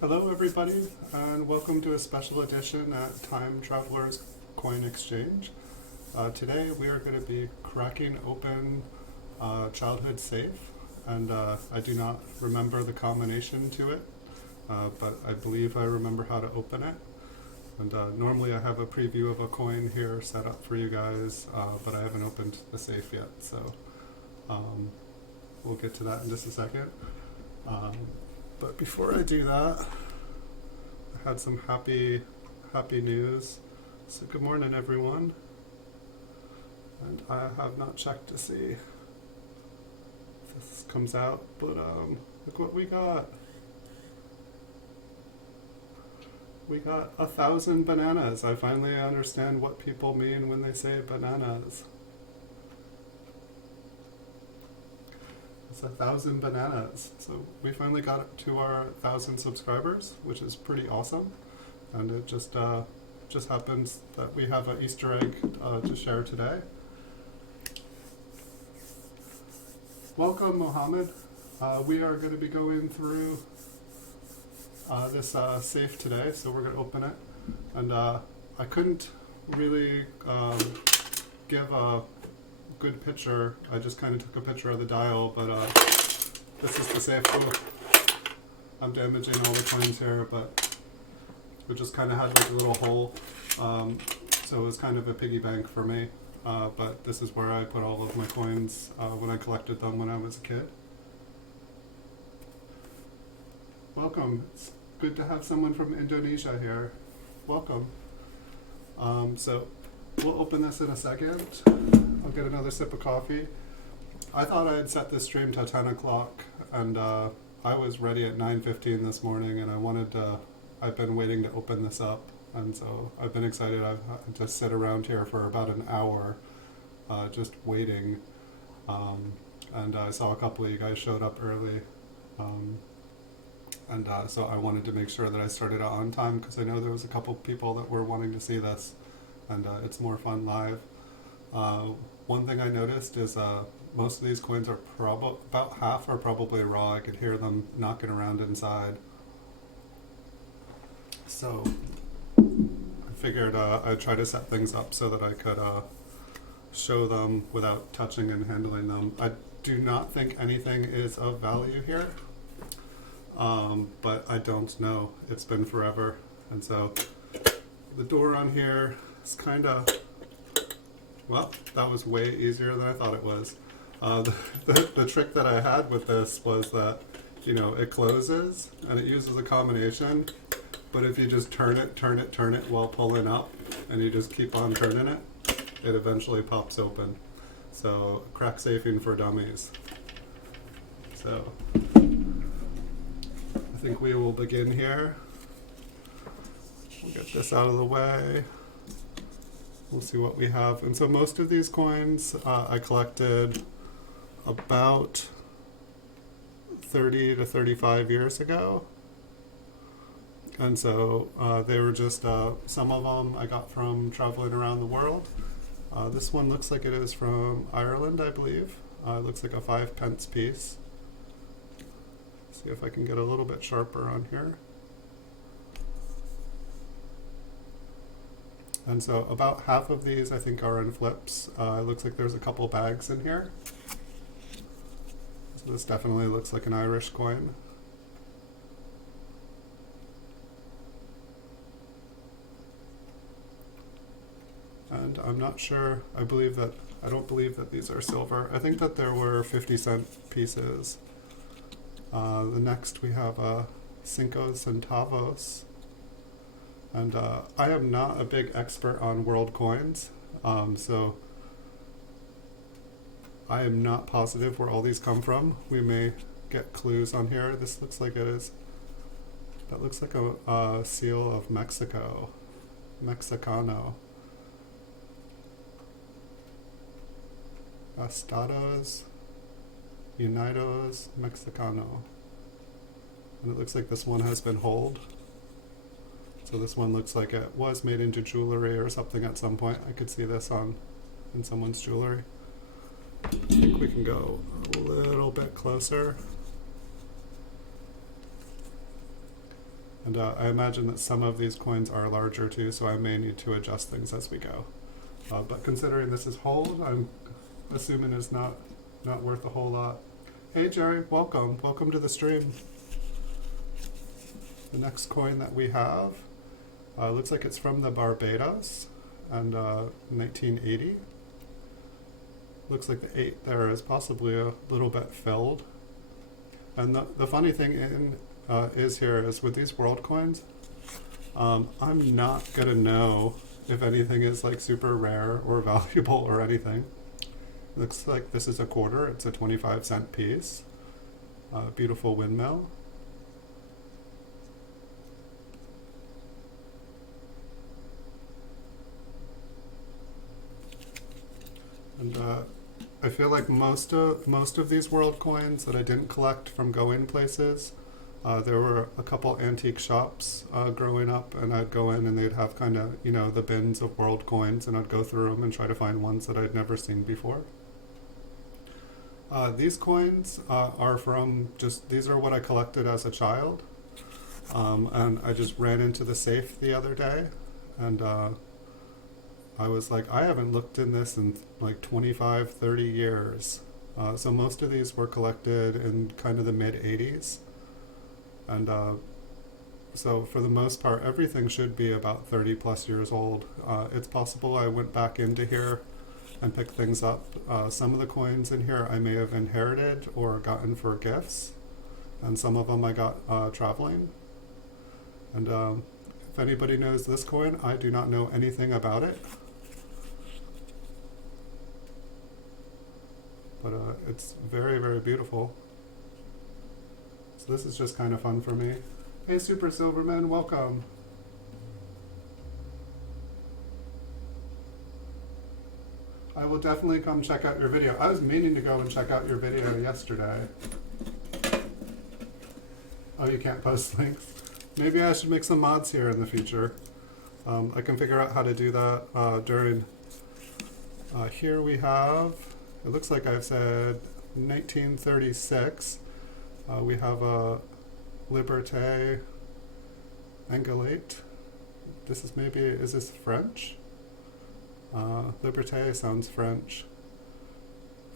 Hello everybody, and welcome to a special edition at Time Traveler's Coin Exchange. Today we are going to be cracking open Childhood Safe, and I do not remember the combination to it, but I believe I remember how to open it. And normally I have a preview of a coin here set up for you guys, but I haven't opened the safe yet, so we'll get to that in just a second. But before I do that, I had some happy news. So good morning, everyone. And I have not checked to see if this comes out, but look what we got. We got 1,000 bananas. I finally understand what people mean when they say bananas. It's 1,000 bananas. So we finally got it to our 1,000 subscribers, which is pretty awesome. And it just happens that we have an Easter egg to share today. Welcome, Mohammed. We are going to be going through this safe today, so we're going to open it. And I couldn't really give a good picture. I just kind of took a picture of the dial, but this is the safe. Oh, I'm damaging all the coins here, but we just kind of had like a little hole, so it was kind of a piggy bank for me. But this is where I put all of my coins when I collected them when I was a kid. Welcome. It's good to have someone from Indonesia here. Welcome. So we'll open this in a second. I'll get another sip of coffee. I thought I had set this stream to 10 o'clock, and I was ready at 9:15 this morning, and I've been waiting to open this up, and so I've been excited. I've just sit around here for about an hour, just waiting, and I saw a couple of you guys showed up early, and so I wanted to make sure that I started out on time, because I know there was a couple people that were wanting to see this, and it's more fun live. One thing I noticed is most of these coins are about half are probably raw. I could hear them knocking around inside. So I figured I'd try to set things up so that I could show them without touching and handling them. I do not think anything is of value here, but I don't know. It's been forever. And so the door on here is kind of, well, that was way easier than I thought it was. The trick that I had with this was that, it closes and it uses a combination, but if you just turn it while pulling up, and you just keep on turning it, it eventually pops open. So, crack safing for dummies. So, I think we will begin here. We'll get this out of the way. We'll see what we have. And so most of these coins I collected about 30 to 35 years ago. And so they were just, some of them I got from traveling around the world. This one looks like it is from Ireland, I believe. It looks like a 5-pence piece. See if I can get a little bit sharper on here. And so about half of these I think are in flips. It looks like there's a couple bags in here. So this definitely looks like an Irish coin. And I'm not sure, I don't believe that these are silver. I think that there were 50-cent pieces. The next we have Cinco Centavos. And I am not a big expert on world coins, so I am not positive where all these come from. We may get clues on here. This looks like that looks like a seal of Mexico, Mexicano. Estados Unidos Mexicano. And it looks like this one has been holed. So this one looks like it was made into jewelry or something at some point. I could see this in someone's jewelry. I think we can go a little bit closer. And I imagine that some of these coins are larger too, so I may need to adjust things as we go. But considering this is hold, I'm assuming it's not worth a whole lot. Hey Jerry, welcome. Welcome to the stream. The next coin that we have looks like it's from the Barbados and 1980. Looks like the 8 there is possibly a little bit filled. And the funny thing is with these world coins, I'm not gonna know if anything is like super rare or valuable or anything. Looks like this is a quarter. It's a 25-cent piece. Beautiful windmill. And I feel like most of these world coins that I didn't collect from going places, there were a couple antique shops growing up, and I'd go in and they'd have kind of, you know, the bins of world coins, and I'd go through them and try to find ones that I'd never seen before. These coins are from these are what I collected as a child, and I just ran into the safe the other day, and I was like, I haven't looked in this in like 25, 30 years. So most of these were collected in kind of the mid-80s. And so for the most part, everything should be about 30 plus years old. It's possible I went back into here and picked things up. Some of the coins in here I may have inherited or gotten for gifts. And some of them I got traveling. And if anybody knows this coin, I do not know anything about it. But it's very, very beautiful. So this is just kind of fun for me. Hey Super Silverman, welcome. I will definitely come check out your video. I was meaning to go and check out your video yesterday. Oh, you can't post links? Maybe I should make some mods here in the future. I can figure out how to do that during... here we have... It looks like I've said 1936. We have a Liberté Engalate. This is maybe, is this French? Liberté sounds French.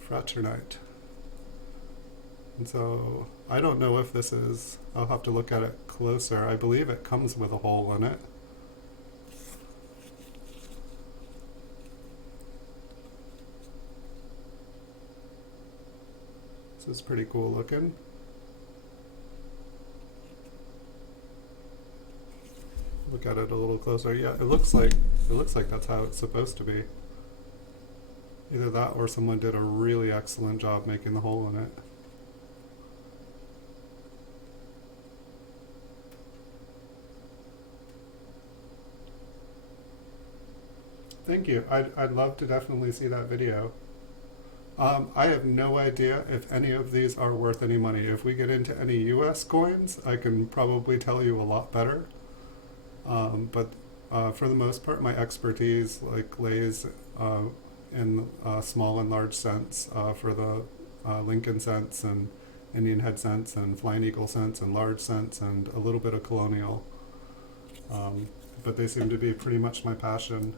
Fraternite. And so I don't know if this is, I'll have to look at it closer. I believe it comes with a hole in it. This is pretty cool looking. Look at it a little closer. Yeah, it looks like that's how it's supposed to be. Either that or someone did a really excellent job making the hole in it. Thank you. I'd love to definitely see that video. I have no idea if any of these are worth any money. If we get into any US coins, I can probably tell you a lot better. But for the most part, my expertise lays in small and large cents for the Lincoln cents and Indian head cents and Flying Eagle cents and large cents and a little bit of colonial. But they seem to be pretty much my passion.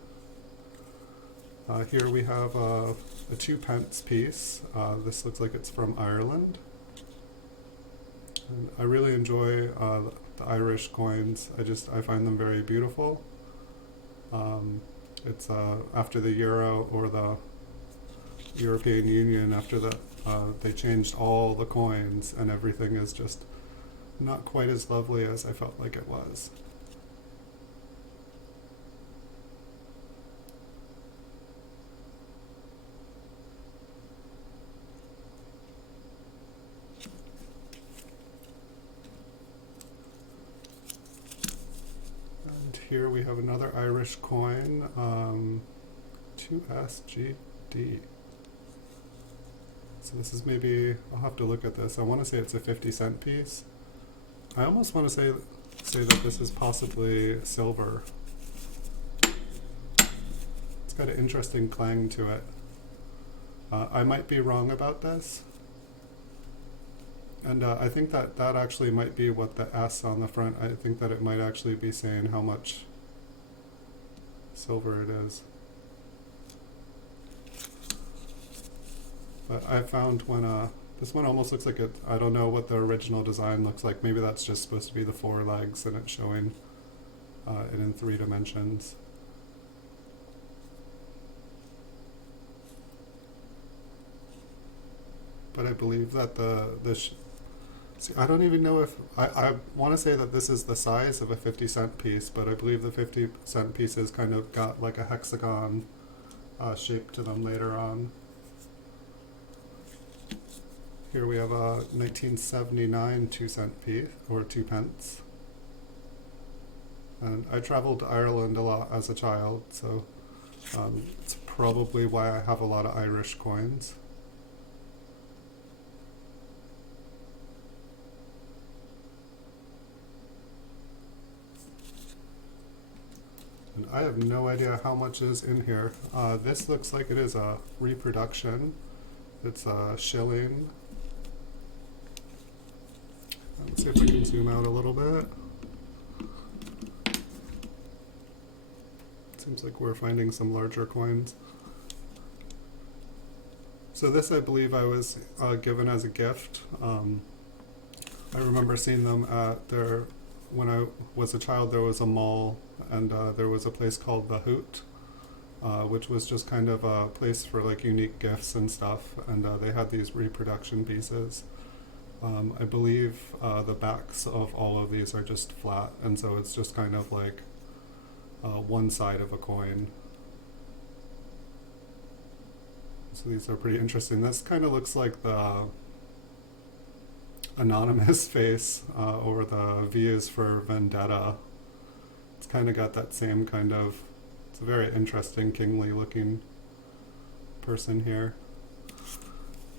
Here we have a 2p piece. This looks like it's from Ireland. And I really enjoy the Irish coins. I find them very beautiful. It's after the Euro or the European Union, after that they changed all the coins and everything is just not quite as lovely as I felt like it was. Here we have another Irish coin, 2SGD. So this is maybe, I'll have to look at this. I want to say it's a 50-cent piece. I almost want to say that this is possibly silver. It's got an interesting clang to it. I might be wrong about this. And I think that that actually might be what the S on the front, I think that it might actually be saying how much silver it is. But I found when, this one almost looks like it, I don't know what the original design looks like. Maybe that's just supposed to be the 4 legs and it's showing it in 3 dimensions. But I believe that see, I don't even know if, I want to say that this is the size of a 50-cent piece, but I believe the 50-cent pieces kind of got like a hexagon shape to them later on. Here we have a 1979 2-cent piece, or 2 pence. And I traveled to Ireland a lot as a child, so it's probably why I have a lot of Irish coins. And I have no idea how much is in here. This looks like it is a reproduction. It's a shilling. Let's see if I can zoom out a little bit. Seems like we're finding some larger coins. So this, I believe, I was given as a gift. I remember seeing them at their, when I was a child, there was a mall, and there was a place called The Hoot, which was just kind of a place for like unique gifts and stuff, and they had these reproduction pieces. I believe the backs of all of these are just flat, and so it's just kind of like one side of a coin. So these are pretty interesting. This kind of looks like the anonymous face over the V is for Vendetta. It's kind of got that same kind of, it's a very interesting kingly looking person here.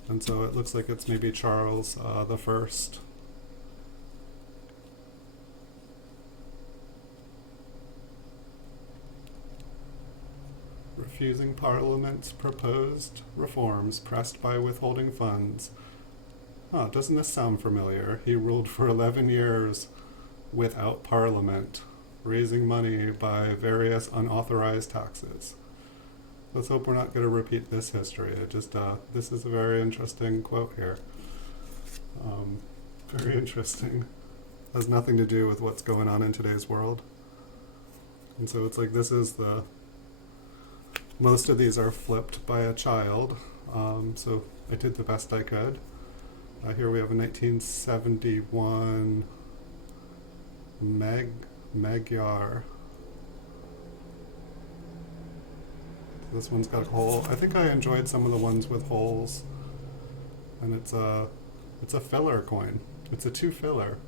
And so it looks like it's maybe Charles the First. Refusing Parliament's proposed reforms, pressed by withholding funds. Oh, doesn't this sound familiar? He ruled for 11 years without Parliament, raising money by various unauthorized taxes. Let's hope we're not going to repeat this history. It just, this is a very interesting quote here. Very interesting. Has nothing to do with what's going on in today's world. And so it's like this is the, most of these are flipped by a child. So I did the best I could. Here we have a 1971 Magyar. This one's got a hole. I think I enjoyed some of the ones with holes. And it's a filler coin. It's a 2 filler.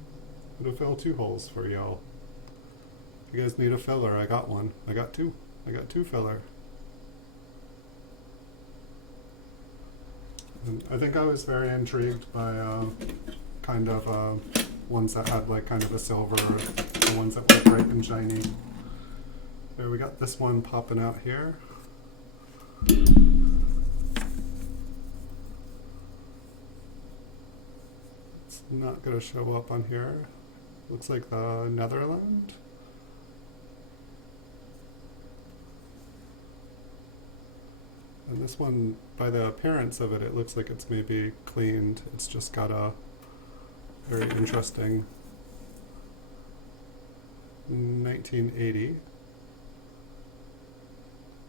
It'll fill 2 holes for y'all. If you guys need a filler, I got one. I got 2. I got 2 filler. And I think I was very intrigued by kind of ones that had like kind of a silver, the ones that were bright and shiny. There, we got this one popping out here. It's not going to show up on here. Looks like the Netherlands. And this one, by the appearance of it, it looks like it's maybe cleaned. It's just got a very interesting 1980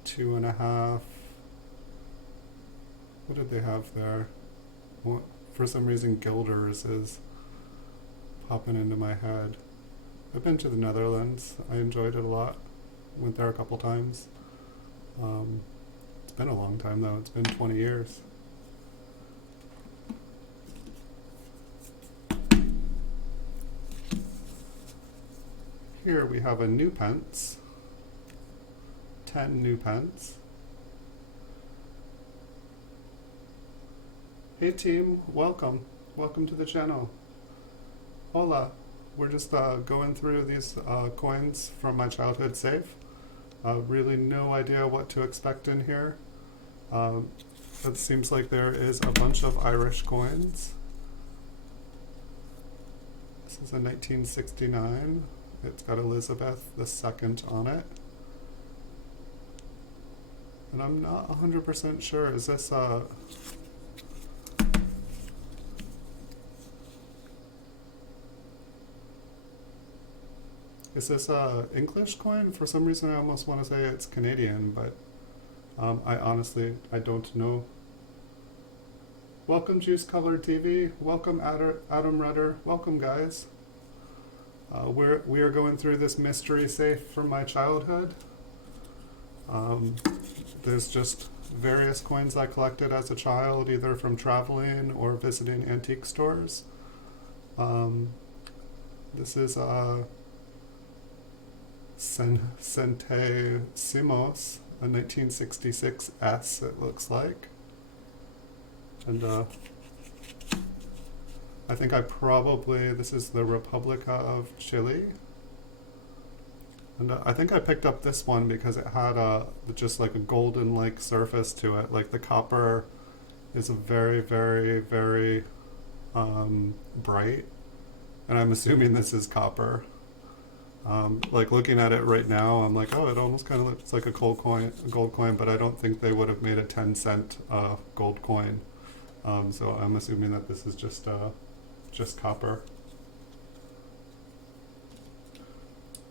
2.5. What did they have there? What, for some reason, Guilders is popping into my head. I've been to the Netherlands. I enjoyed it a lot. Went there a couple times. It's been a long time though. It's been 20 years. Here we have a new pence. 10 new pence. Hey team, welcome. Welcome to the channel. Hola. We're just going through these coins from my childhood safe. Really no idea what to expect in here. It seems like there is a bunch of Irish coins. This is a 1969. It's got Elizabeth II on it. And I'm not 100% sure. Is this a English coin? For some reason I almost want to say it's Canadian, but I don't know. Welcome Juice Colored TV. Welcome Adam Rudder. Welcome guys. We are going through this mystery safe from my childhood. There's just various coins I collected as a child, either from traveling or visiting antique stores. This is Centésimos, a 1966 S, it looks like. And I think this is the Republica of Chile. And I think I picked up this one because it had just like a golden-like surface to it. Like the copper is a very, very, very bright. And I'm assuming this is copper. Like looking at it right now, I'm like, oh, it almost kind of looks like a gold coin, but I don't think they would have made a 10-cent gold coin. So I'm assuming that this is just copper.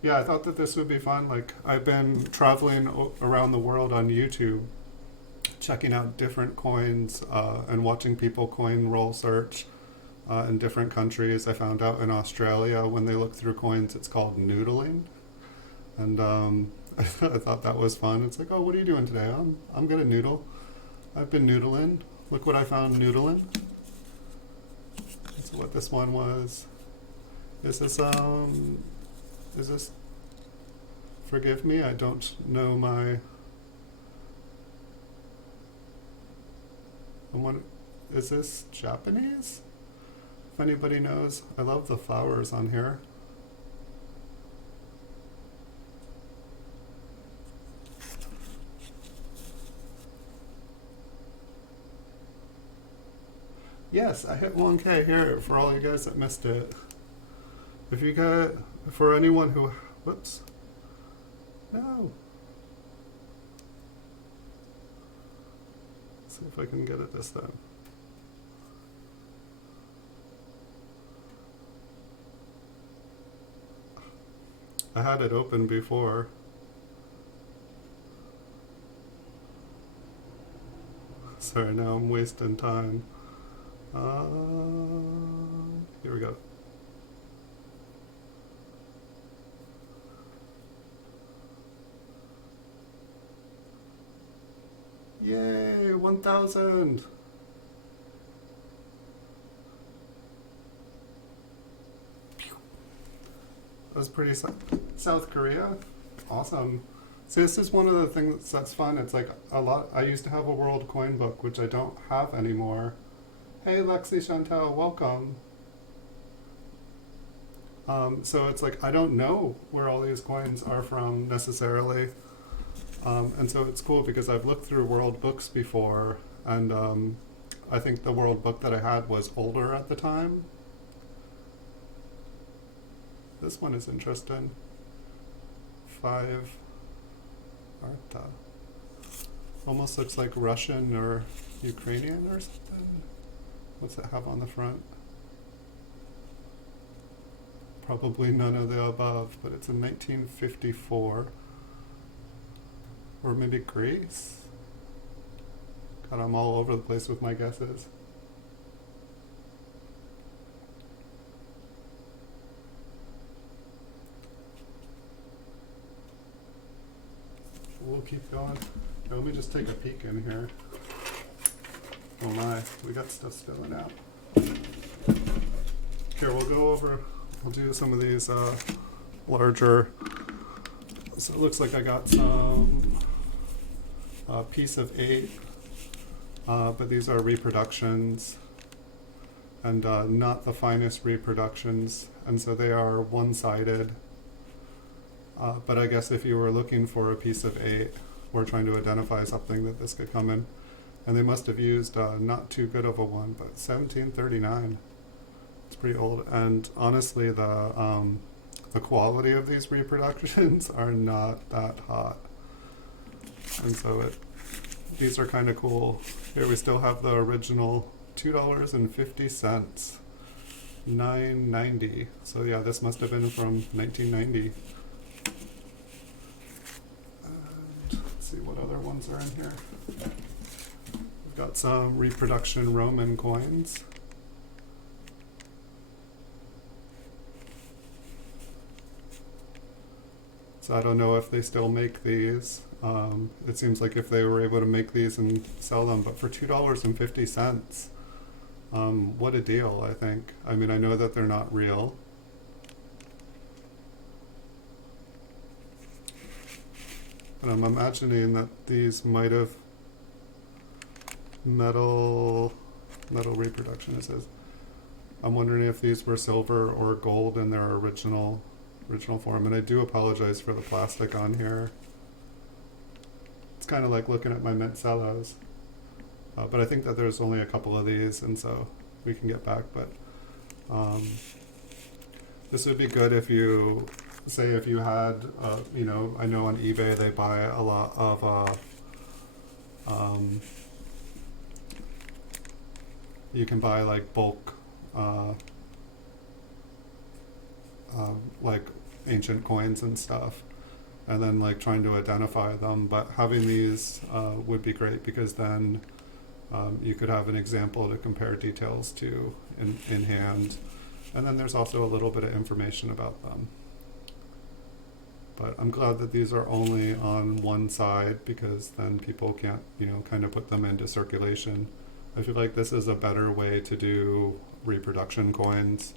Yeah, I thought that this would be fun. Like, I've been traveling around the world on YouTube, checking out different coins and watching people coin roll search in different countries. I found out in Australia, when they look through coins, it's called noodling. And I thought that was fun. It's like, oh, what are you doing today? I'm gonna noodle. I've been noodling. Look what I found noodling. That's what this one was. Is this, forgive me, I don't know is this Japanese? If anybody knows, I love the flowers on here. Yes, I hit 1K here for all you guys that missed it. For anyone who, whoops, no. Let's see if I can get it this time. I had it open before. Sorry, now I'm wasting time. Here we go. Yay, 1,000! That was pretty South Korea. Awesome. See, this is one of the things that's fun. It's like I used to have a world coin book, which I don't have anymore. Hey, Lexi Chantel, welcome. So it's like, I don't know where all these coins are from necessarily. And so it's cool because I've looked through world books before, and I think the world book that I had was older at the time. This one is interesting. 5 Arta. Almost looks like Russian or Ukrainian or something. What's it have on the front? Probably none of the above, but it's in 1954. Or maybe Greece? God, I'm all over the place with my guesses. We'll keep going. Now, let me just take a peek in here. Oh my, we got stuff spilling out. Here, we'll do some of these larger. So it looks like I got some piece of 8, but these are reproductions, and not the finest reproductions, and so they are one-sided. But I guess if you were looking for a piece of 8, or trying to identify something that this could come in, and they must have used not too good of a one, but 1739. It's pretty old, and honestly, the quality of these reproductions are not that hot, and so these are kind of cool. Here we still have the original $2.50, $9.90. So yeah, this must have been from 1990. And let's see what other ones are in here. We've got some reproduction Roman coins. So I don't know if they still make these. It seems like if they were able to make these and sell them, but for $2.50, what a deal, I think. I mean, I know that they're not real. But I'm imagining that these might have metal reproduction, it says. I'm wondering if these were silver or gold in their original form, and I do apologize for the plastic on here. It's kind of like looking at my mint cellos, but I think that there's only a couple of these, and so we can get back. But this would be good if you say if you had, you know, I know on eBay they buy a lot of you can buy like bulk like ancient coins and stuff, and then like trying to identify them. But having these would be great, because then you could have an example to compare details to in hand, and then there's also a little bit of information about them. But I'm glad that these are only on one side, because then people can't, you know, kind of put them into circulation. I feel like this is a better way to do reproduction coins,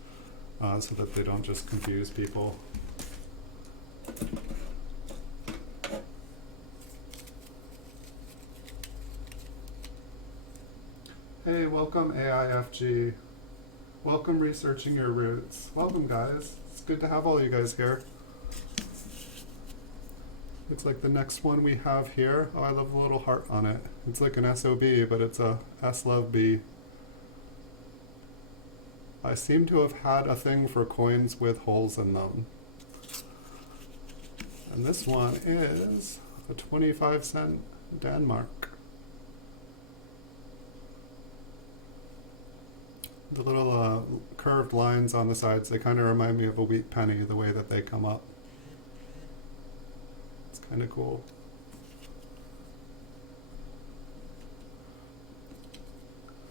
so that they don't just confuse people. Hey, welcome AIFG. Welcome Researching Your Roots. Welcome, guys. It's good to have all you guys here. Looks like the next one we have here, oh, I love the little heart on it. It's like an SOB, but it's a S love B. I seem to have had a thing for coins with holes in them. And this one is a 25-cent Denmark. The little curved lines on the sides, they kind of remind me of a wheat penny, the way that they come up. It's kind of cool.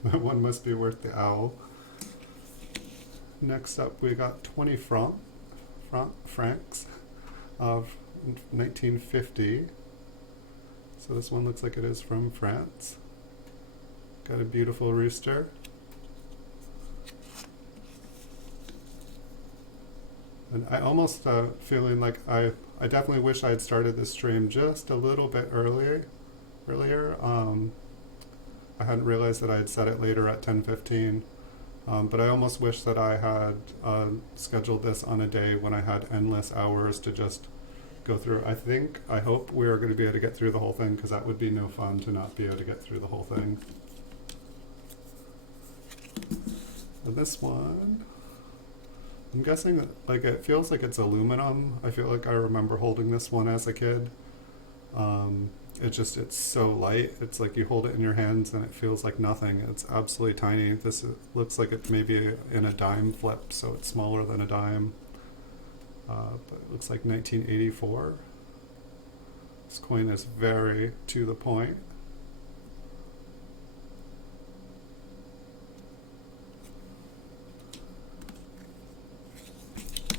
That one must be worth the owl. Next up, we got 20 francs of 1950. So this one looks like it is from France. Got a beautiful rooster. And I almost feeling like I definitely wish I had started this stream just a little bit earlier. I hadn't realized that I had set it later at 10:15. But I almost wish that I had scheduled this on a day when I had endless hours to just go through. I hope we are going to be able to get through the whole thing, because that would be no fun to not be able to get through the whole thing. And this one, I'm guessing that, like, it feels like it's aluminum. I feel like I remember holding this one as a kid. It's so light. It's like you hold it in your hands and it feels like nothing. It's absolutely tiny. This looks like it may be in a dime flip, so it's smaller than a dime. But it looks like 1984. This coin is very to the point.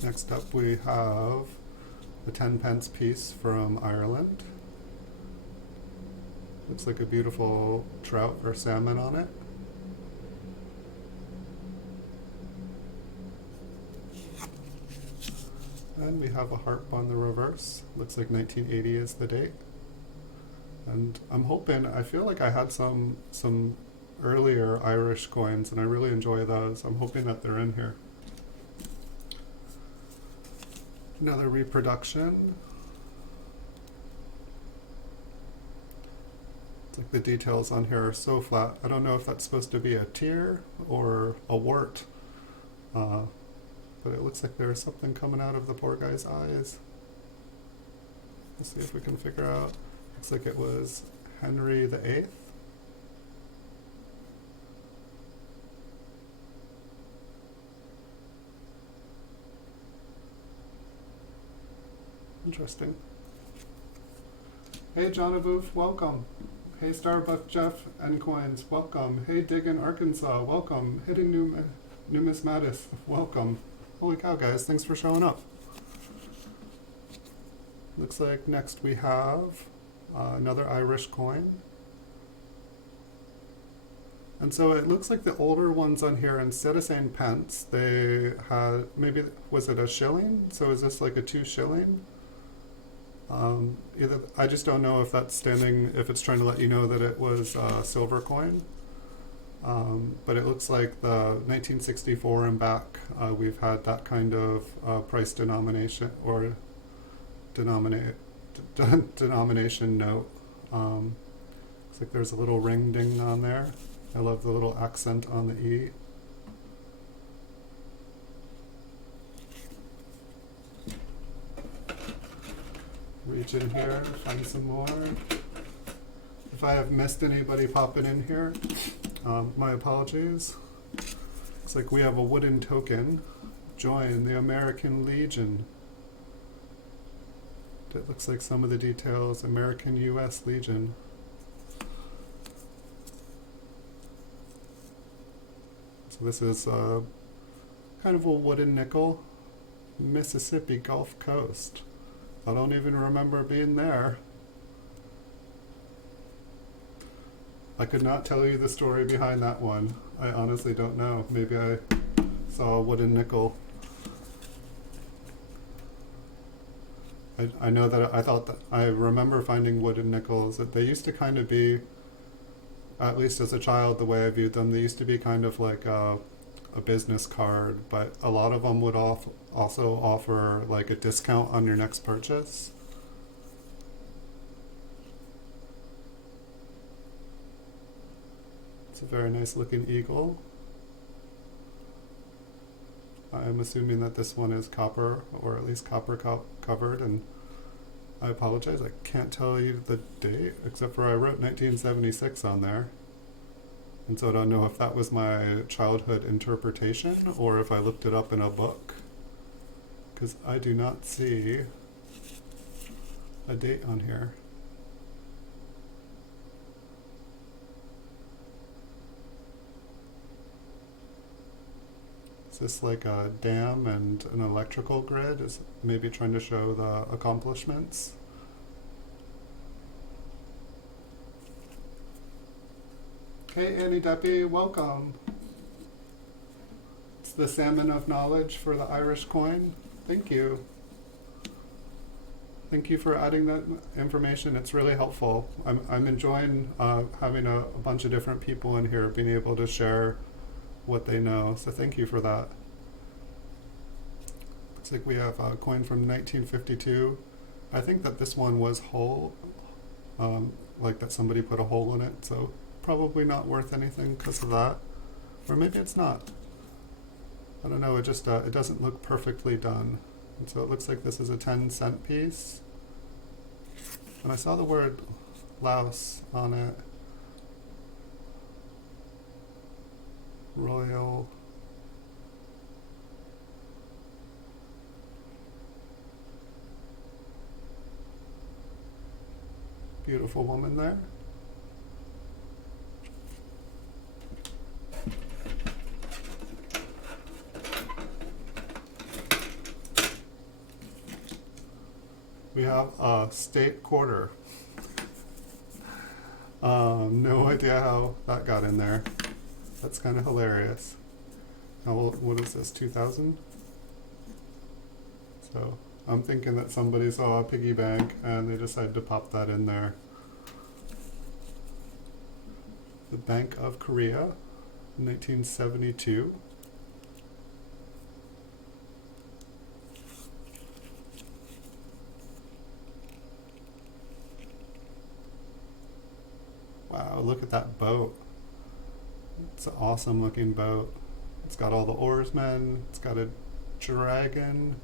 Next up we have a 10-pence piece from Ireland. Looks like a beautiful trout or salmon on it. And we have a harp on the reverse. Looks like 1980 is the date. And I'm hoping, I feel like I had some earlier Irish coins, and I really enjoy those. I'm hoping that they're in here. Another reproduction. It's like the details on here are so flat. I don't know if that's supposed to be a tear or a wart. Uh, but it looks like there's something coming out of the poor guy's eyes. Let's see if we can figure out. Looks like it was Henry VIII. Interesting. Hey Jonaboof, welcome. Hey Starbuck Jeff and Coins, welcome. Hey Diggin Arkansas, welcome. Hidden Numismatis, welcome. Holy cow guys, thanks for showing up. Looks like next we have another Irish coin. And so it looks like the older ones on here, instead of saying pence, they had, maybe, was it a shilling? So is this like a 2 shilling? Either, I just don't know if that's standing, if it's trying to let you know that it was a silver coin. But it looks like the 1964 and back, we've had that kind of price denomination or denomination note. Looks like there's a little ring ding on there. I love the little accent on the E. Reach in here, find some more. If I have missed anybody popping in here, my apologies. Looks like we have a wooden token. Join the American Legion. It looks like some of the details, American U.S. Legion. So this is kind of a wooden nickel, Mississippi Gulf Coast. I don't even remember being there. I could not tell you the story behind that one. I honestly don't know. Maybe I saw a wooden nickel. I know that I thought that I remember finding wooden nickels. That they used to kind of be, at least as a child, the way I viewed them, they used to be kind of like a business card, but a lot of them would also offer like a discount on your next purchase. It's a very nice looking eagle. I'm assuming that this one is copper, or at least copper covered, and I apologize, I can't tell you the date, except for I wrote 1976 on there. And so I don't know if that was my childhood interpretation, or if I looked it up in a book, because I do not see a date on here. Is this like a dam and an electrical grid? Is maybe trying to show the accomplishments? Hey Annie Deppie, welcome. It's the salmon of knowledge for the Irish coin. Thank you. Thank you for adding that information. It's really helpful. I'm enjoying having a bunch of different people in here being able to share what they know. So thank you for that. Looks like we have a coin from 1952. I think that this one was whole, like that somebody put a hole in it. So probably not worth anything because of that. Or maybe it's not. I don't know, it just it doesn't look perfectly done. And so it looks like this is a 10-cent piece. And I saw the word Laos on it. Royal. Beautiful woman there. We have a state quarter. No idea how that got in there. That's kind of hilarious. Now, what is this, 2000? So I'm thinking that somebody saw a piggy bank and they decided to pop that in there. The Bank of Korea, 1972. Wow, look at that boat. It's an awesome looking boat. It's got all the oarsmen. It's got a dragon.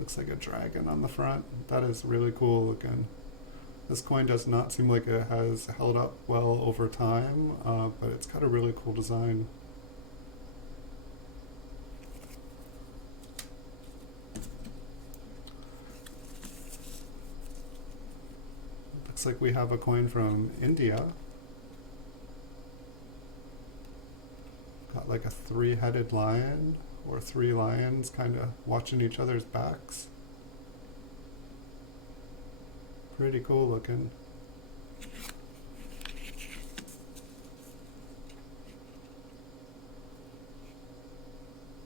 Looks like a dragon on the front. That is really cool looking. This coin does not seem like it has held up well over time, but it's got a really cool design. Looks like we have a coin from India. Got like a three-headed lion, or three lions kind of watching each other's backs. Pretty cool looking.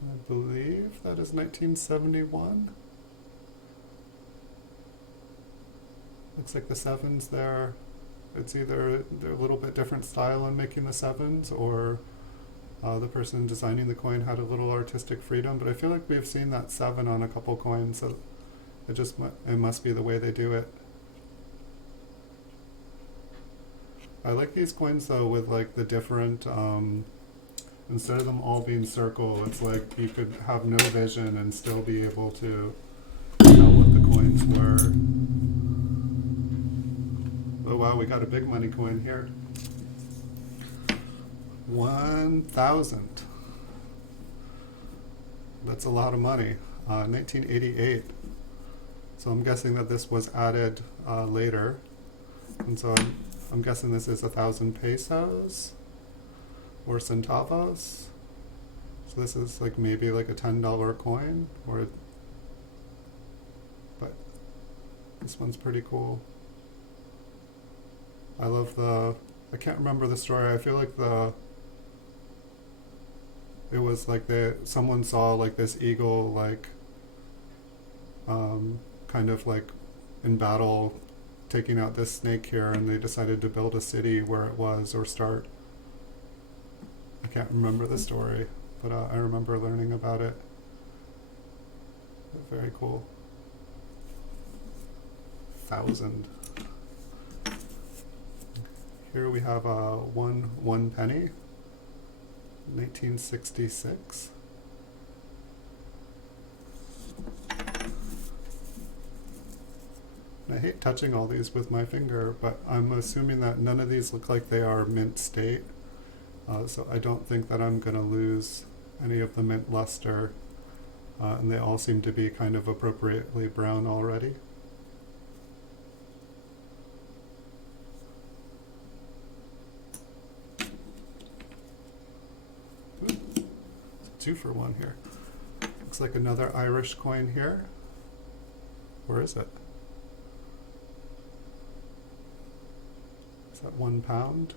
I believe that is 1971. Looks like the sevens there. It's either they're a little bit different style in making the sevens, or the person designing the coin had a little artistic freedom, but I feel like we've seen that 7 on a couple coins, so it must be the way they do it. I like these coins though with like the different, instead of them all being circle, it's like you could have no vision and still be able to tell what the coins were. Oh wow, we got a big money coin here. 1,000. That's a lot of money. 1988. So I'm guessing that this was added later. And so I'm guessing this is 1,000 pesos or centavos. So this is like maybe like a $10 coin, but this one's pretty cool. I love I can't remember the story. I feel like it was like someone saw like this eagle like kind of like in battle taking out this snake here, and they decided to build a city where it was, or start. I can't remember the story, but I remember learning about it. Very cool. 1,000. Here we have one penny, 1966. I hate touching all these with my finger, but I'm assuming that none of these look like they are mint state, so I don't think that I'm going to lose any of the mint luster, and they all seem to be kind of appropriately brown already. Ooh, 2 for 1 here. Looks like another Irish coin here. Where is it? Is that £1?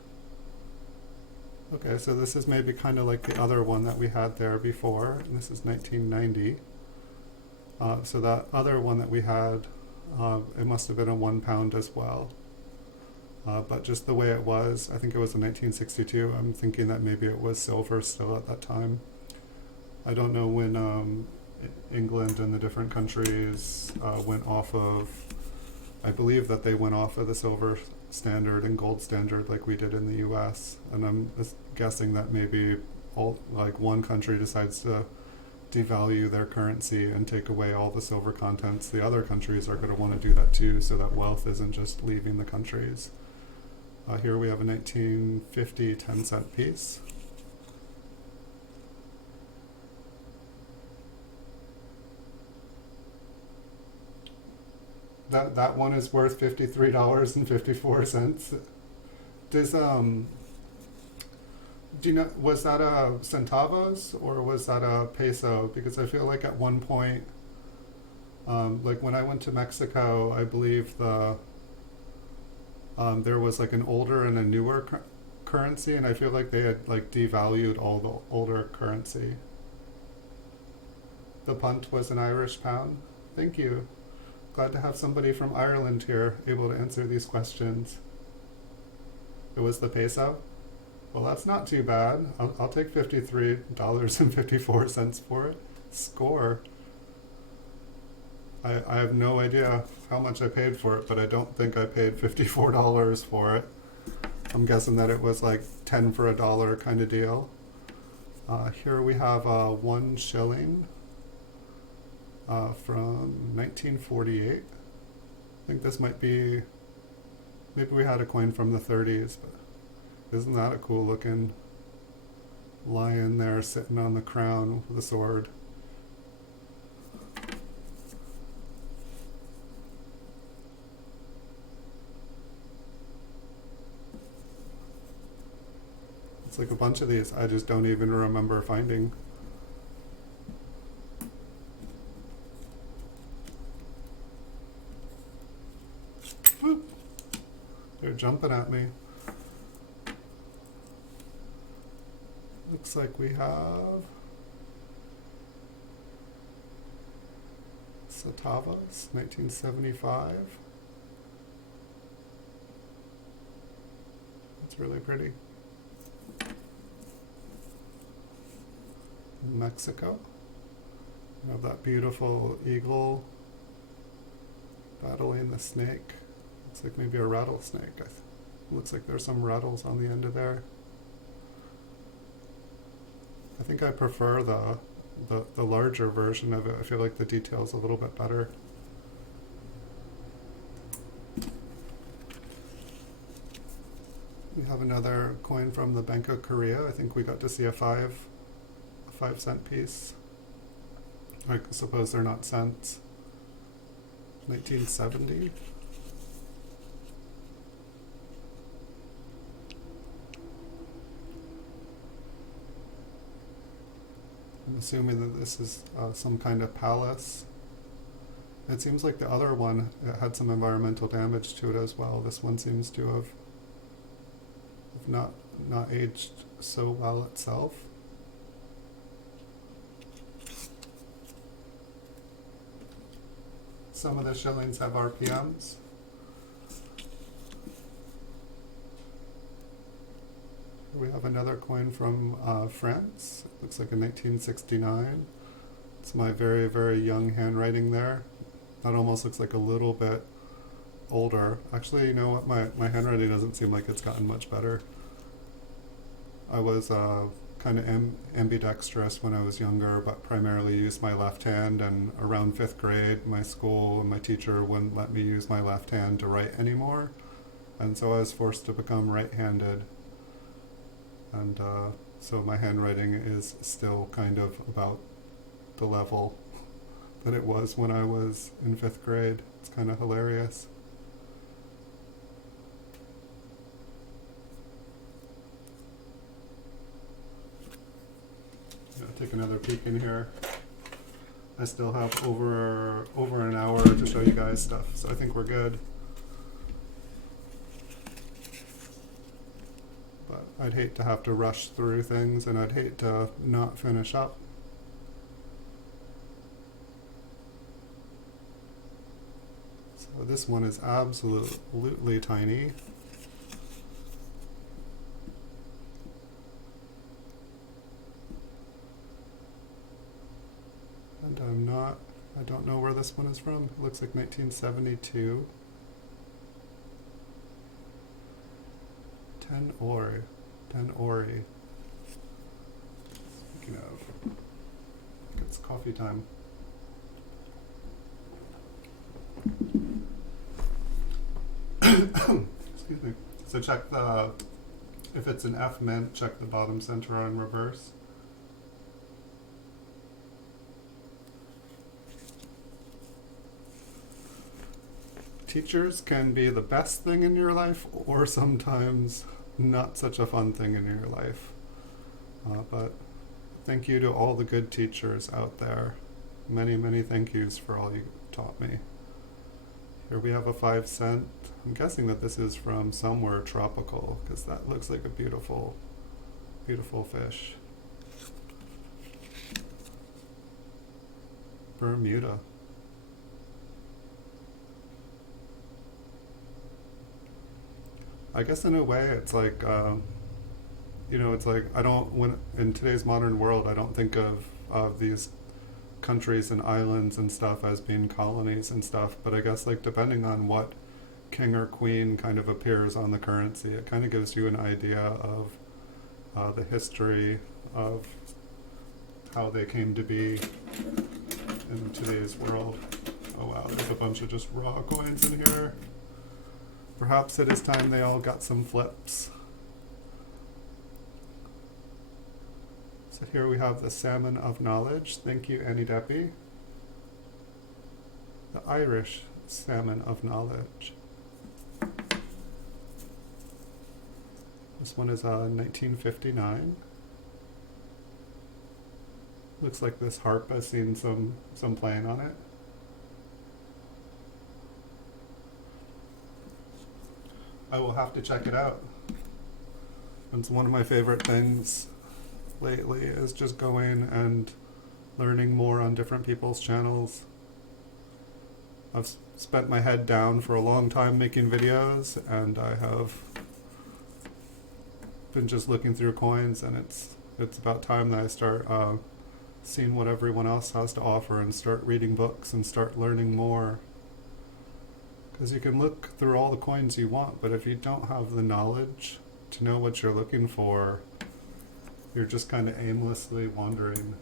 Okay, so this is maybe kind of like the other one that we had there before, and this is 1990. So that other one that we had, it must have been a £1 as well. But just the way it was, I think it was in 1962. I'm thinking that maybe it was silver still at that time. I don't know when England and the different countries went off of, I believe that they went off of the silver standard and gold standard like we did in the US, and I'm just guessing that maybe one country decides to devalue their currency and take away all the silver contents. The other countries are going to want to do that too, so that wealth isn't just leaving the countries. Here we have a 1950 10-cent piece. That one is worth $53.54. Do you know, was that a centavos or was that a peso? Because I feel like at one point, like when I went to Mexico, I believe there was like an older and a newer currency, and I feel like they had like devalued all the older currency. The punt was an Irish pound. Thank you. Glad to have somebody from Ireland here able to answer these questions. It was the peso? Well, that's not too bad. I'll take $53.54 for it. Score. I have no idea how much I paid for it, but I don't think I paid $54 for it. I'm guessing that it was like 10 for $1 kind of deal. Here we have 1 shilling from 1948. I think this might be, maybe we had a coin from the 30s, but isn't that a cool looking lion there sitting on the crown with a sword? It's like a bunch of these I just don't even remember finding. Whoop. They're jumping at me. Looks like we have Satavas, 1975. It's really pretty. Mexico. We have that beautiful eagle battling the snake. Looks like maybe a rattlesnake. Looks like there's some rattles on the end of there. I think I prefer the larger version of it. I feel like the detail's a little bit better. We have another coin from the Bank of Korea. I think we got to see a 5-cent piece. I suppose they're not cents. 1970. I'm assuming that this is some kind of palace. It seems like the other one had some environmental damage to it as well. This one seems to have not aged so well itself. Some of the shillings have RPMs. We have another coin from France. It looks like a 1969. It's my very, very young handwriting there. That almost looks like a little bit older. Actually, you know what? My handwriting doesn't seem like it's gotten much better. I was kind of ambidextrous when I was younger, but primarily used my left hand, and around 5th grade, my school and my teacher wouldn't let me use my left hand to write anymore, and so I was forced to become right-handed. And so my handwriting is still kind of about the level that it was when I was in 5th grade. It's kind of hilarious. Take another peek in here. I still have over an hour to show you guys stuff, so I think we're good. But I'd hate to have to rush through things, and I'd hate to not finish up. So this one is absolutely tiny. And I don't know where this one is from. It looks like 1972. 10 ori. Speaking of, it's coffee time. Excuse me. So check if it's an F mint, check the bottom center on reverse. Teachers can be the best thing in your life, or sometimes not such a fun thing in your life. But thank you to all the good teachers out there. Many, many thank yous for all you taught me. Here we have a 5-cent. I'm guessing that this is from somewhere tropical, because that looks like a beautiful, beautiful fish. Bermuda. I guess in a way it's like, it's like when in today's modern world, I don't think of these countries and islands and stuff as being colonies and stuff, but I guess like depending on what king or queen kind of appears on the currency, it kind of gives you an idea of the history of how they came to be in today's world. Oh wow, there's a bunch of just raw coins in here. Perhaps it is time they all got some flips. So here we have the Salmon of Knowledge. Thank you, Annie Deppie. The Irish Salmon of Knowledge. This one is 1959. Looks like this harp has seen some playing on it. I will have to check it out. It's one of my favorite things lately is just going and learning more on different people's channels. I've spent my head down for a long time making videos, and I have been just looking through coins, and it's about time that I start seeing what everyone else has to offer and start reading books and start learning more. Because you can look through all the coins you want, but if you don't have the knowledge to know what you're looking for, you're just kind of aimlessly wandering.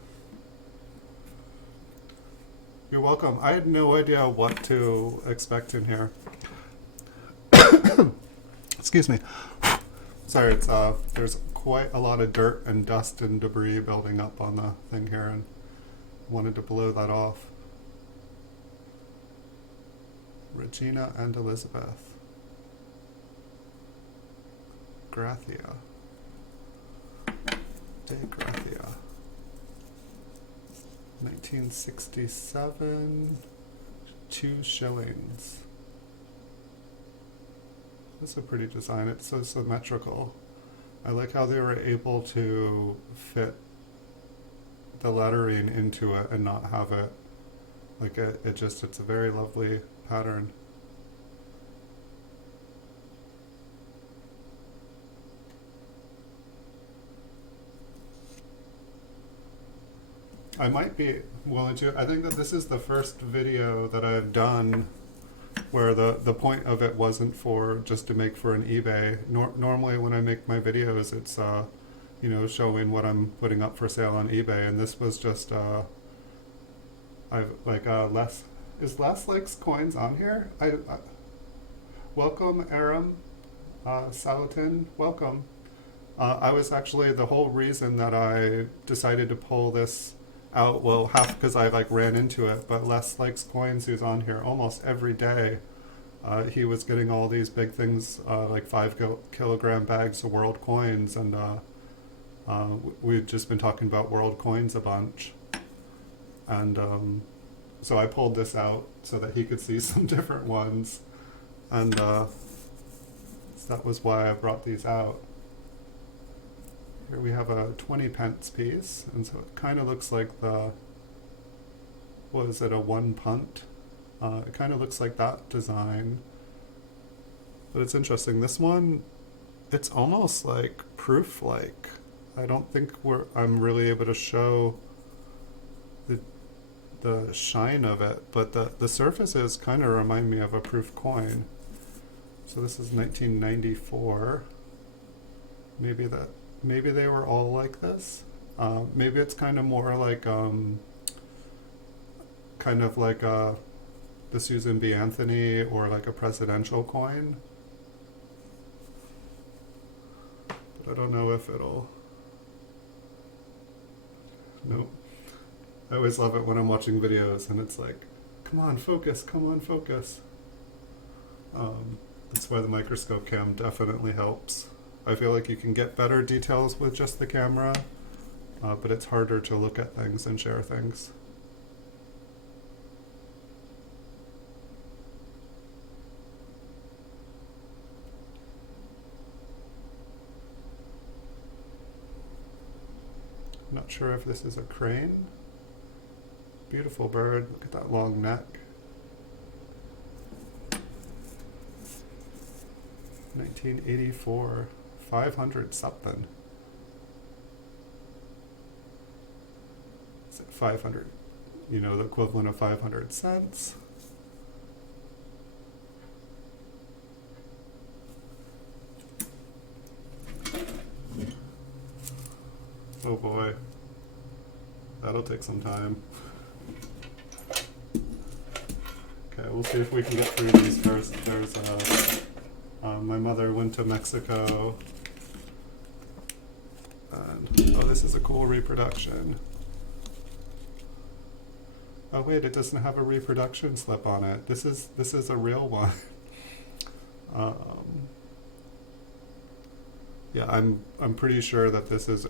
You're welcome. I had no idea what to expect in here. Excuse me. Sorry, it's there's quite a lot of dirt and dust and debris building up on the thing here, and wanted to blow that off. Regina and Elizabeth. Gracia. De Gracia. 1967. 2 shillings. That's a pretty design. It's so symmetrical. I like how they were able to fit the lettering into it and not have it like it's a very lovely pattern. I might be willing to. I think that this is the first video that I've done where the point of it wasn't for just to make for an eBay. Normally when I make my videos, it's you know, showing what I'm putting up for sale on eBay, and this was just I've like Les likes coins on here. I welcome Aram Salatin, welcome. I was actually the whole reason that I decided to pull this out, well, half because I like ran into it, but Les Likes Coins, who's on here almost every day, he was getting all these big things, like 5 kilogram bags of world coins, and we've just been talking about world coins a bunch, and so I pulled this out so that he could see some different ones, and so that was why I brought these out. Here we have a 20 pence piece, and so it kind of looks like the, what is it, a 1 punt? It kind of looks like that design, but it's interesting. This one, it's almost like proof-like. I don't think I'm really able to show the shine of it, but the surfaces kind of remind me of a proof coin. So this is 1994. Maybe they were all like this. Maybe it's kind of more like the Susan B. Anthony, or like a presidential coin. But I don't know if it'll. Nope. I always love it when I'm watching videos and it's like, come on, focus, come on, focus. That's why the microscope cam definitely helps. I feel like you can get better details with just the camera, but it's harder to look at things and share things. I'm not sure if this is a crane. Beautiful bird, look at that long neck. 1984, 500 something. Is it 500, you know, the equivalent of 500 cents? Oh boy. That'll take some time. Okay, we'll see if we can get through these first. There's my mother went to Mexico. And, oh, this is a cool reproduction. Oh wait, it doesn't have a reproduction slip on it. This is a real one. Yeah, I'm pretty sure that this is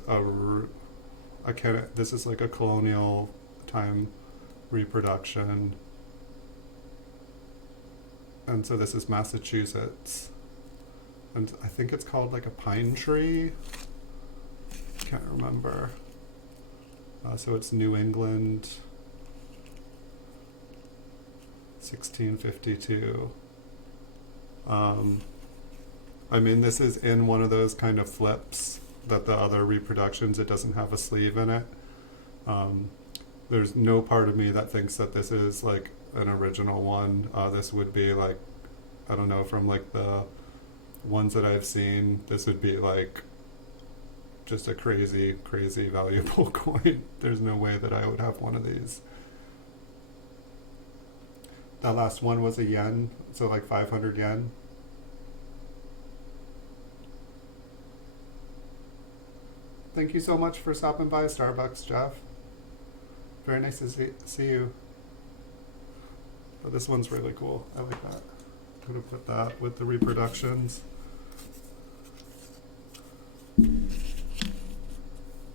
this is like a colonial time reproduction. And so this is Massachusetts. And I think it's called like a pine tree. Can't remember. So it's New England, 1652. I mean, this is in one of those kind of flips that the other reproductions, it doesn't have a sleeve in it. There's no part of me that thinks that this is like an original one. This would be like, I don't know, from like the ones that I've seen, this would be like just a crazy, crazy valuable coin. There's no way that I would have one of these. That last one was a yen, so like 500 yen. Thank you so much for stopping by Starbucks, Jeff. Very nice to see you. But this one's really cool. I like that. I'm going to put that with the reproductions.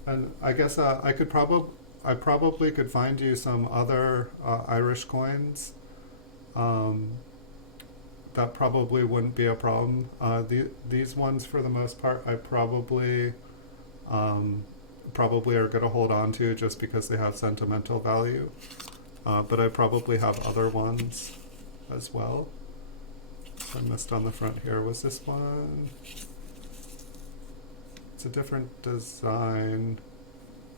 And I guess I probably could find you some other Irish coins. That probably wouldn't be a problem. These ones, for the most part, I probably are going to hold on to just because they have sentimental value. But I probably have other ones as well. I missed on the front here. Was this one? It's a different design.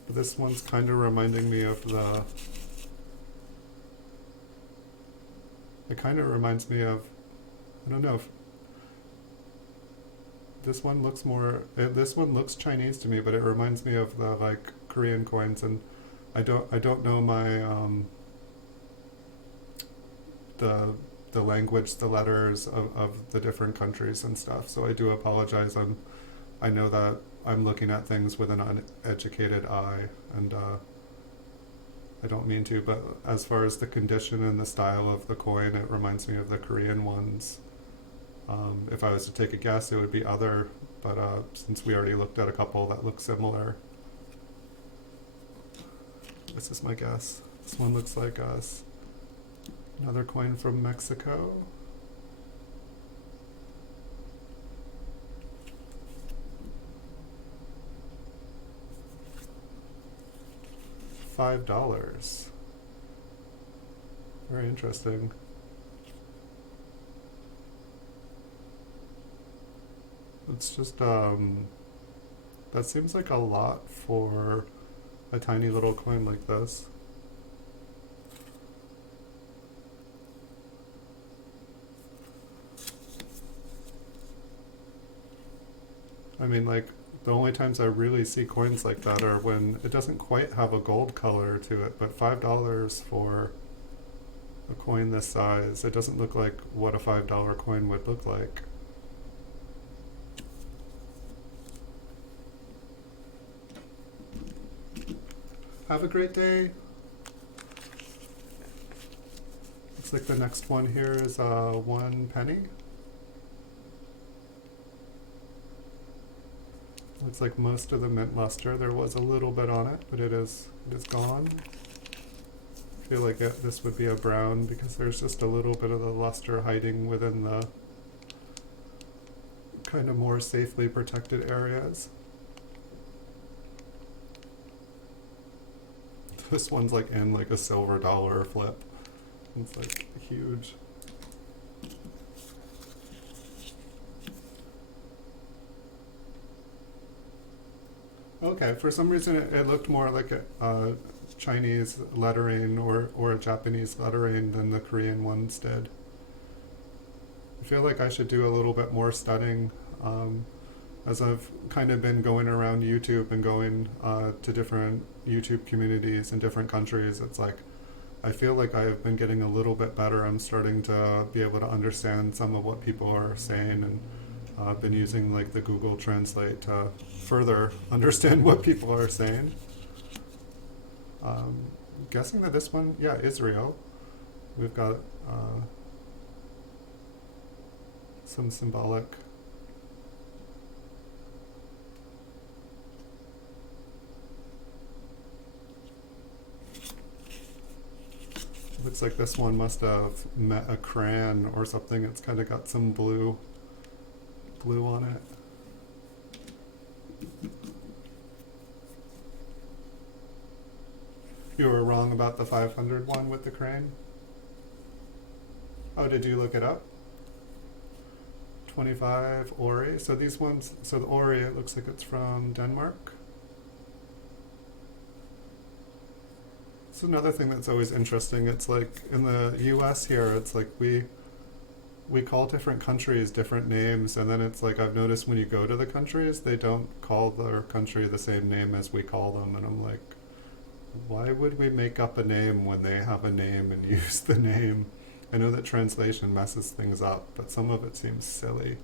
But this one's kind of reminding me of the... It kind of reminds me of... I don't know if... This one looks more... this one looks Chinese to me, but it reminds me of the like Korean coins, and I don't know my the language, the letters of the different countries and stuff. So I do apologize. I know that I'm looking at things with an uneducated eye, and I don't mean to, but as far as the condition and the style of the coin, it reminds me of the Korean ones. If I was to take a guess, it would be other, but since we already looked at a couple that look similar, this is my guess. This one looks like us. Another coin from Mexico. $5. Very interesting. It's just, that seems like a lot for a tiny little coin like this. I mean, like, the only times I really see coins like that are when it doesn't quite have a gold color to it, but $5 for a coin this size, it doesn't look like what a $5 coin would look like. Have a great day. Looks like the next one here is 1 penny. Looks like most of the mint luster. There was a little bit on it, but it is gone. I feel like this would be a brown because there's just a little bit of the luster hiding within the kind of more safely protected areas. This one's like in like a silver dollar flip. It's like huge. Okay, for some reason it looked more like a Chinese lettering or a Japanese lettering than the Korean ones did. I feel like I should do a little bit more studying. as I've kind of been going around YouTube and going to different YouTube communities in different countries, it's like I feel like I have been getting a little bit better. I'm starting to be able to understand some of what people are saying, and I've been using like the Google Translate to further understand what people are saying. Guessing that this one, yeah, Israel. We've got some symbolic. Looks like this one must have met a crayon or something. It's kind of got some blue on it. You were wrong about the 500 one with the crane? Oh, did you look it up? 25 Ori. So these ones, so the Ori, it looks like it's from Denmark. It's another thing that's always interesting. It's like in the US here, it's like we call different countries different names, and then it's like I've noticed when you go to the countries, they don't call their country the same name as we call them, and I'm like, why would we make up a name when they have a name and use the name? I know that translation messes things up, but some of it seems silly.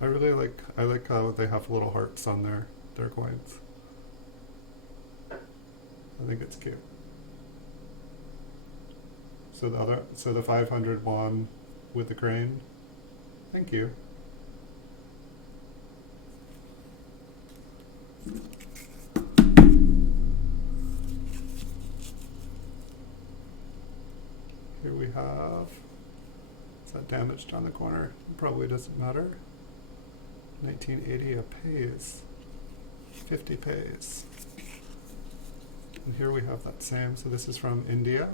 I like how they have little hearts on their coins. I think it's cute. So the 500 one with the crane. Thank you. Here we have, is that damaged on the corner? It probably doesn't matter. 1980 a pays. 50 pays. And here we have that same, so this is from India.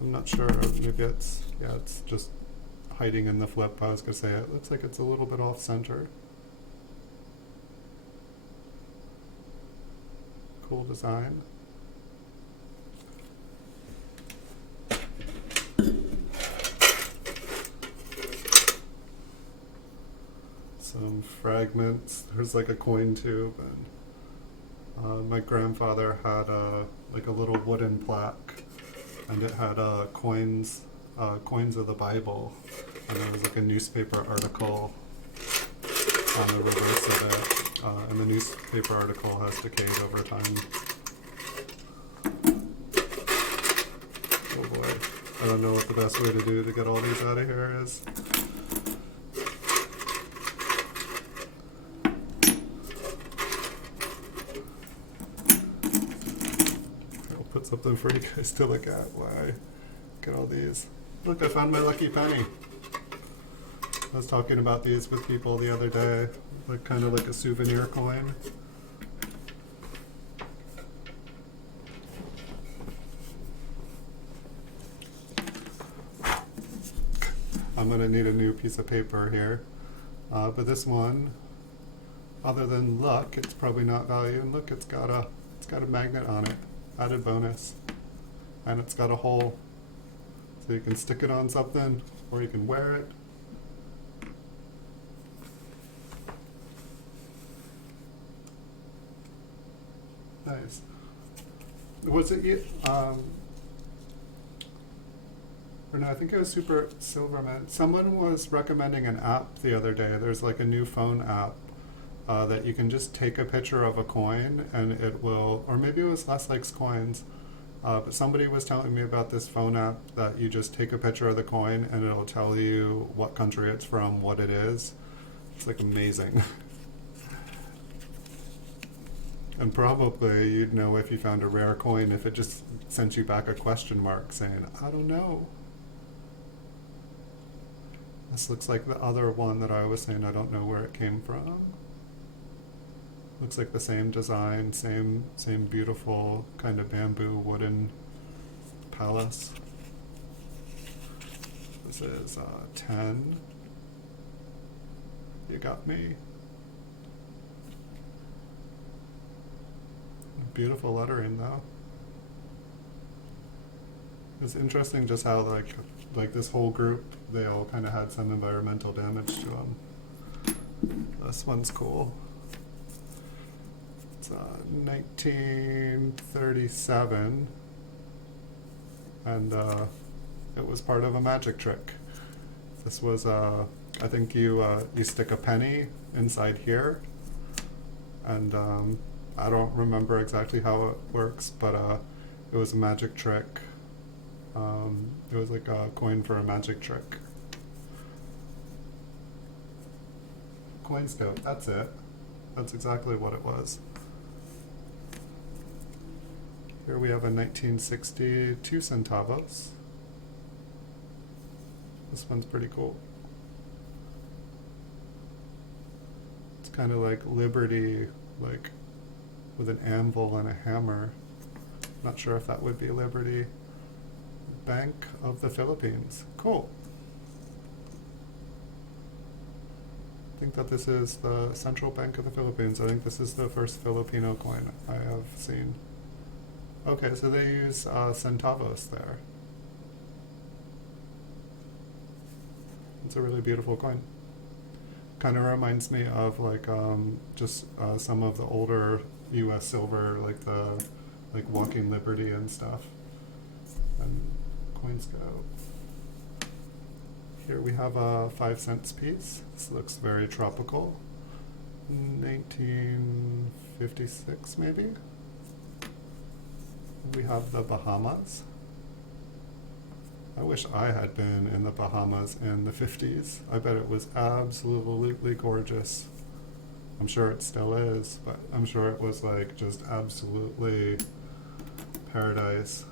I'm not sure, maybe it's just hiding in the flip. I was going to say, it looks like it's a little bit off center. Cool design. Some fragments. There's like a coin tube, and my grandfather had like a little wooden plaque, and it had coins of the Bible, and there was like a newspaper article on the reverse of it. And the newspaper article has decayed over time. Oh boy. I don't know what the best way to do to get all these out of here is. I'll put something for you guys to look at while I get all these. Look, I found my lucky penny. I was talking about these with people the other day, like kind of like a souvenir coin. I'm gonna need a new piece of paper here, but this one, other than luck, it's probably not value. And look, it's got a magnet on it, added bonus, and it's got a hole, so you can stick it on something or you can wear it. Nice. Was it you? Or no, I think it was Super Silverman. Someone was recommending an app the other day. There's like a new phone app that you can just take a picture of a coin and it will, or maybe it was Less Likes Coins, but somebody was telling me about this phone app that you just take a picture of the coin and it'll tell you what country it's from, what it is. It's like amazing. And probably you'd know if you found a rare coin if it just sent you back a question mark saying, I don't know. This looks like the other one that I was saying I don't know where it came from. Looks like the same design, same beautiful kind of bamboo wooden palace. This is 10. You got me. Beautiful lettering though. It's interesting just how like like this whole group, they all kind of had some environmental damage to them. This one's cool. It's 1937, and it was part of a magic trick. This was, I think you stick a penny inside here, and I don't remember exactly how it works, but it was a magic trick. It was like a coin for a magic trick. Coin Scout, that's it. That's exactly what it was. Here we have a 1962 centavos. This one's pretty cool. It's kind of like Liberty, like with an anvil and a hammer. Not sure if that would be Liberty. Bank of the Philippines. Cool. I think that this is the Central Bank of the Philippines. I think this is the first Filipino coin I have seen. Okay, so they use centavos there. It's a really beautiful coin. Kind of reminds me of like just some of the older U.S. silver, like the Walking Liberty and stuff. And coins go. Here we have a 5 cents piece. This looks very tropical. 1956 maybe. We have the Bahamas. I wish I had been in the Bahamas in the 50s. I bet it was absolutely gorgeous. I'm sure it still is, but I'm sure it was like just absolutely paradise.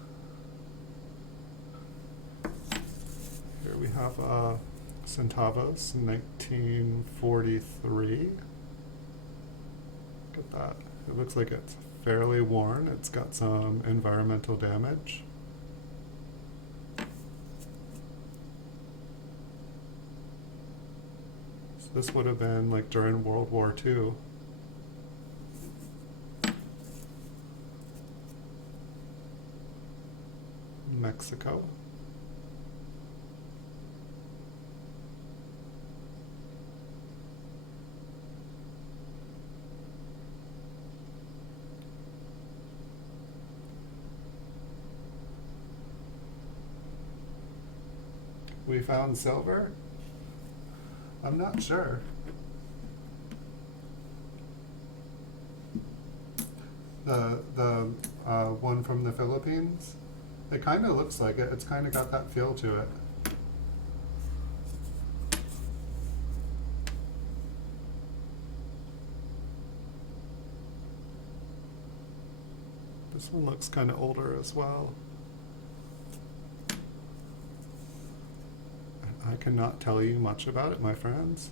Here we have centavos, 1943. Look at that. It looks like it's fairly worn. It's got some environmental damage. So this would have been like during World War II. Mexico. We found silver? I'm not sure. The one from the Philippines? It kind of looks like it. It's kind of got that feel to it. This one looks kind of older as well. I cannot tell you much about it, my friends.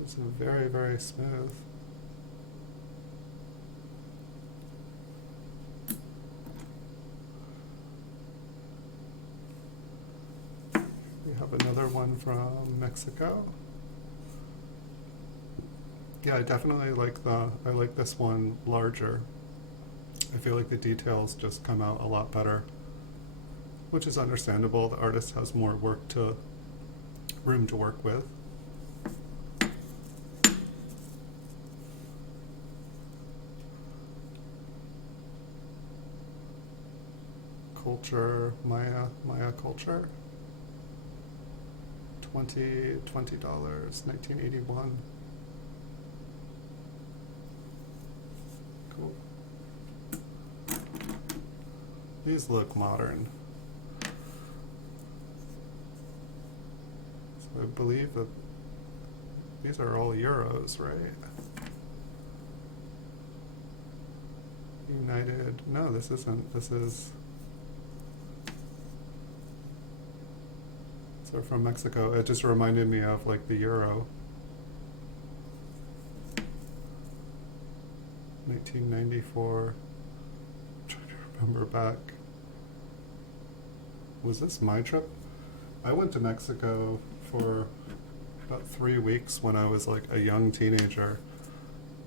It's very, very smooth. We have another one from Mexico. Yeah, I definitely like I like this one larger. I feel like the details just come out a lot better, which is understandable. The artist has more room to work with. Culture, Maya culture. $20, $1981. Cool. These look modern. So I believe that these are all euros, right? United, no, this isn't, this is, so from Mexico. It just reminded me of like the euro. 1994. I'm trying to remember back. Was this my trip? I went to Mexico for about 3 weeks when I was like a young teenager,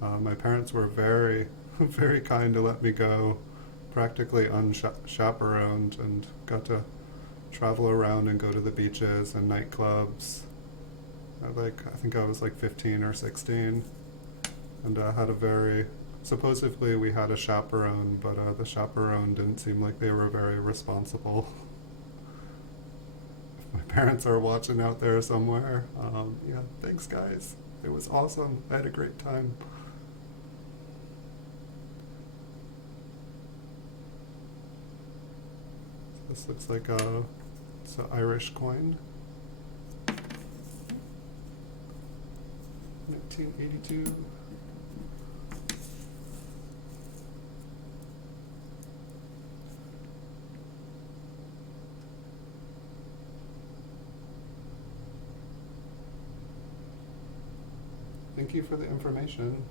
My parents were very, very kind to let me go, practically unchaperoned, and got to travel around and go to the beaches and nightclubs. I think I was like 15 or 16, and had a very, supposedly we had a chaperone, but the chaperone didn't seem like they were very responsible. My parents are watching out there somewhere. Yeah, thanks guys. It was awesome. I had a great time. This looks like it's an Irish coin. 1982. Thank you for the information.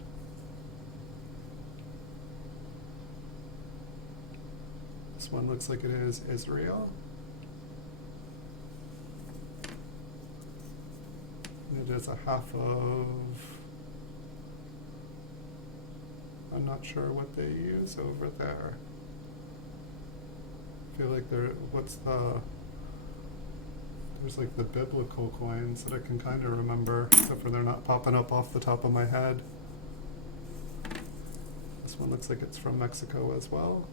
This one looks like it is Israel. It is a half of, I'm not sure what they use over there. I feel like there's like the biblical coins that I can kind of remember, except for they're not popping up off the top of my head. This one looks like it's from Mexico as well.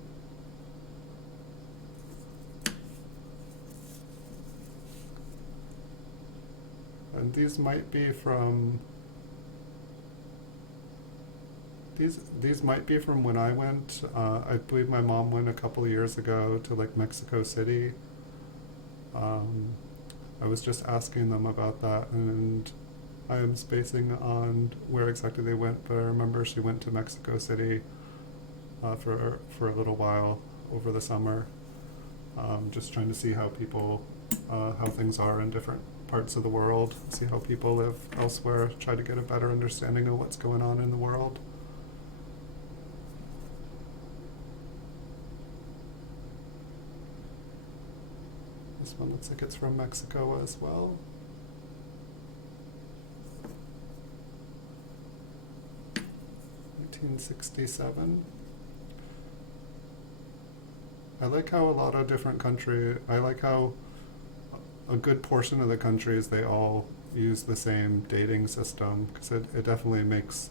And these might be from, these might be from when I went. I believe my mom went a couple of years ago to like Mexico City. I was just asking them about that, and I am spacing on where exactly they went, but I remember she went to Mexico City for a little while over the summer, just trying to see how things are in different parts of the world, see how people live elsewhere, try to get a better understanding of what's going on in the world. This one looks like it's from Mexico as well. $1967. I like how a lot of different I like how a good portion of the countries, they all use the same dating system, because it definitely makes,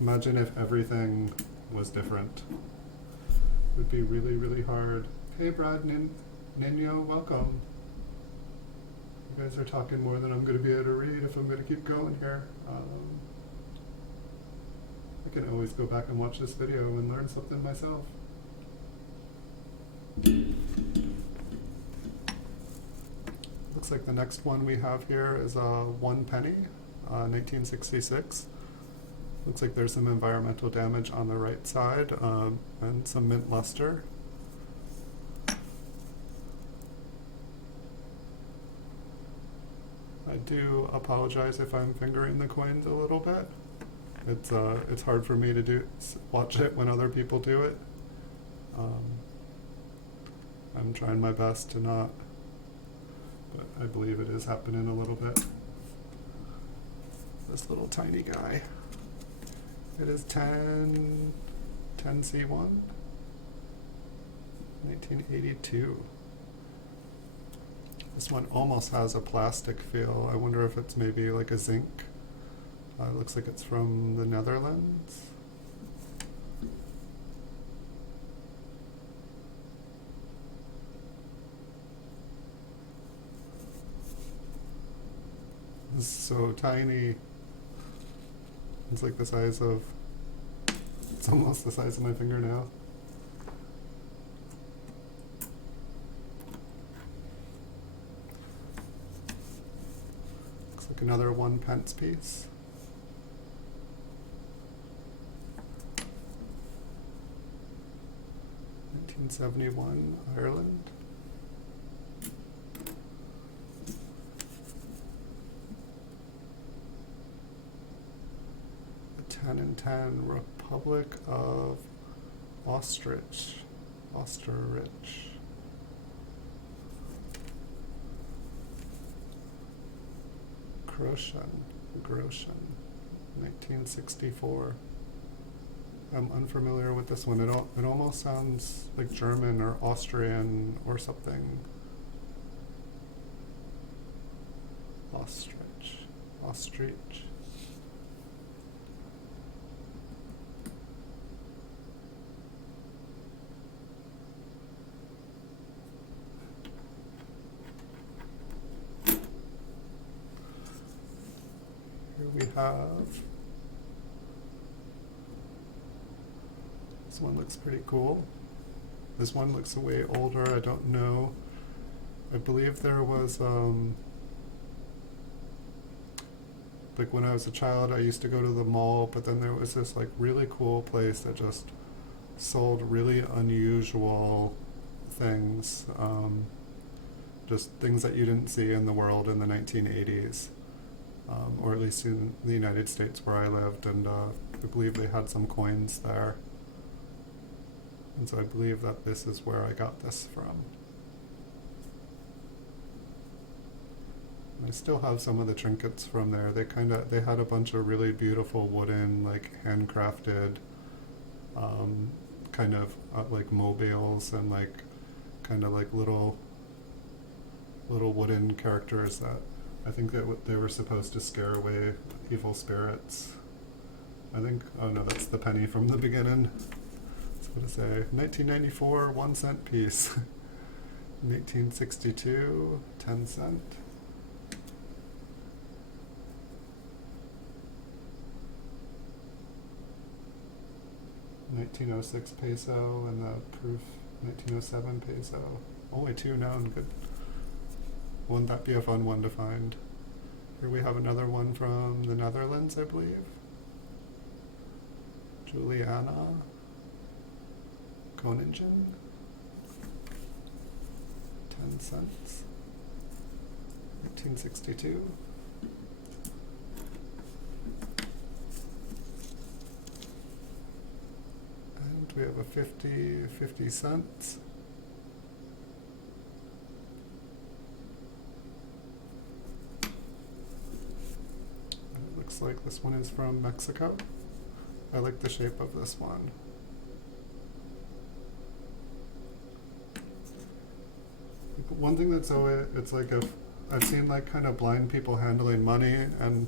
imagine if everything was different. It would be really, really hard. Hey Brad, Nino, welcome. You guys are talking more than I'm going to be able to read if I'm going to keep going here. I can always go back and watch this video and learn something myself. Looks like the next one we have here is a 1 penny, 1966. Looks like there's some environmental damage on the right side, and some mint luster. I do apologize if I'm fingering the coins a little bit. It's hard for me to watch it when other people do it. I'm trying my best to not, but I believe it is happening a little bit. This little tiny guy. It is 10C1, 1982. This one almost has a plastic feel. I wonder if it's maybe like a zinc. It looks like it's from the Netherlands. This is so tiny. It's like the size of, it's almost the size of my fingernail. Looks like another 1 pence piece. $1971, Ireland. A 10 and 10, Republic of Ostrich. Groschen, 1964. I'm unfamiliar with this one. It almost sounds like German or Austrian or something. Ostrich. Here we have, this one looks pretty cool. This one looks way older. I don't know. I believe there was, like when I was a child, I used to go to the mall, but then there was this like really cool place that just sold really unusual things, just things that you didn't see in the world in the 1980s, or at least in the United States where I lived, and I believe they had some coins there. And so I believe that this is where I got this from. I still have some of the trinkets from there. They had a bunch of really beautiful wooden, like handcrafted, kind of like mobiles and like kind of like little wooden characters that I think that they were supposed to scare away evil spirits. I think, oh no, that's the penny from the beginning. That's what it say. 1994, 1 cent piece. 1862, 10 cent. 1906 peso and the proof 1907 peso. Only two known. Good. Wouldn't that be a fun one to find? Here we have another one from the Netherlands, I believe. Juliana Koningen. 10 cents. 1862. We have a 50 cents. It looks like this one is from Mexico. I like the shape of this one. One thing that's always, it's like I've seen like kind of blind people handling money, and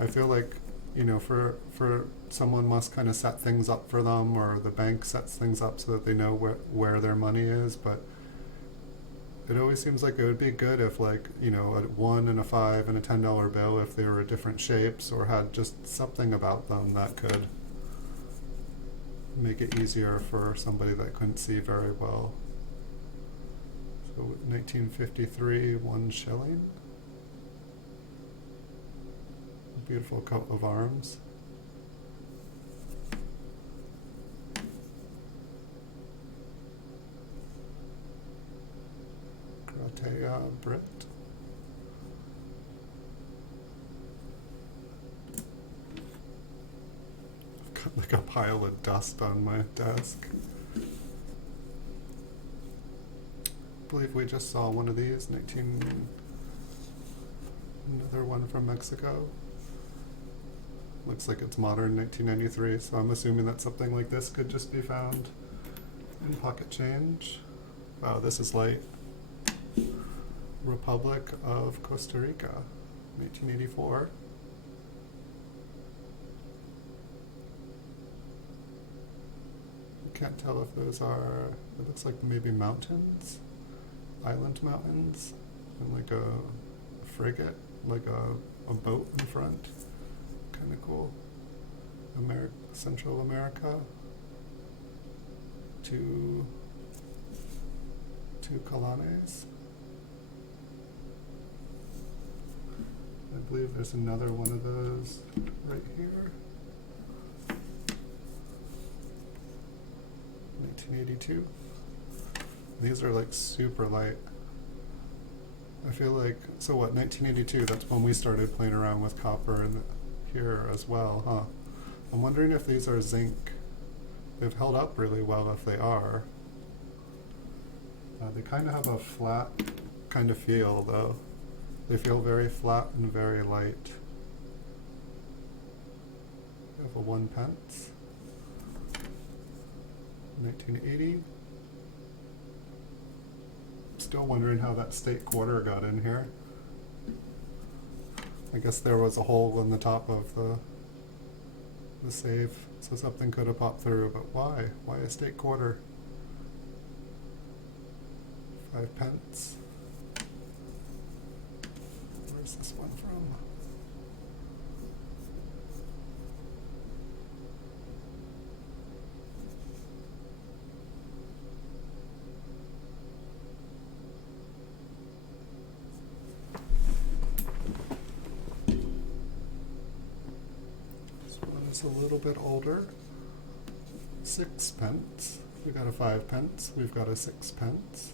I feel like, you know, for someone must kind of set things up for them, or the bank sets things up so that they know where their money is. But it always seems like it would be good if, like, you know, a 1 and a 5 and a $10 bill, if they were different shapes or had just something about them that could make it easier for somebody that couldn't see very well. So 1953, 1 shilling. Beautiful coat of arms. Gratea Brit. I've got like a pile of dust on my desk. I believe we just saw one of these, another one from Mexico. Looks like it's modern, 1993, so I'm assuming that something like this could just be found in pocket change. Wow, this is light. Republic of Costa Rica, 1984. I can't tell if those are, it looks like maybe mountains, island mountains, and like a frigate, like a boat in front. Kind of cool. Central America. Two colones. I believe there's another one of those right here. 1982. These are like super light. I feel like, so what, 1982, that's when we started playing around with copper and here as well, huh? I'm wondering if these are zinc. They've held up really well if they are. They kind of have a flat kind of feel though. They feel very flat and very light. We have a 1 pence. 1980. Still wondering how that state quarter got in here. I guess there was a hole in the top of the safe, so something could have popped through, but why? Why a state quarter? 5 pence. Where's this one from? This one is a little bit older. 6 pence. We got a 5 pence. We've got a 6 pence.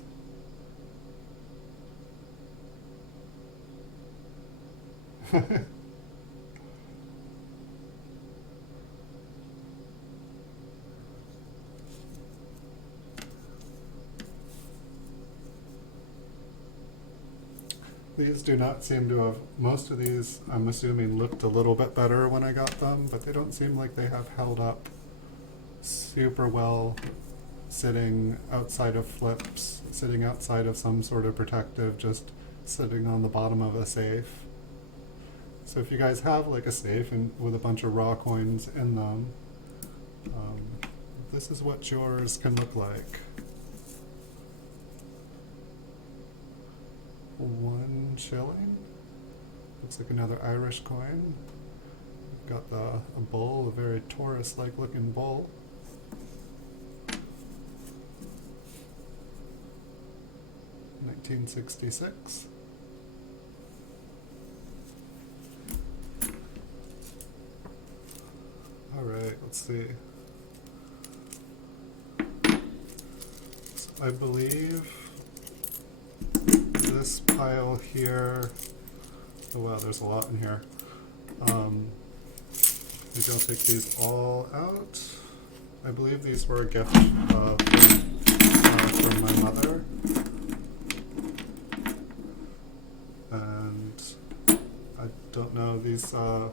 These do not seem to have, most of these I'm assuming looked a little bit better when I got them, but they don't seem like they have held up super well sitting outside of flips, sitting outside of some sort of protective, just sitting on the bottom of a safe. So if you guys have like a safe and with a bunch of raw coins in them, this is what yours can look like. 1 shilling. Looks like another Irish coin. Got a bull, a very Taurus-like looking bull. $1966. All right, let's see. So I believe this pile here, oh wow, there's a lot in here. Maybe I'll take these all out. I believe these were a gift from my mother. And I don't know, these, I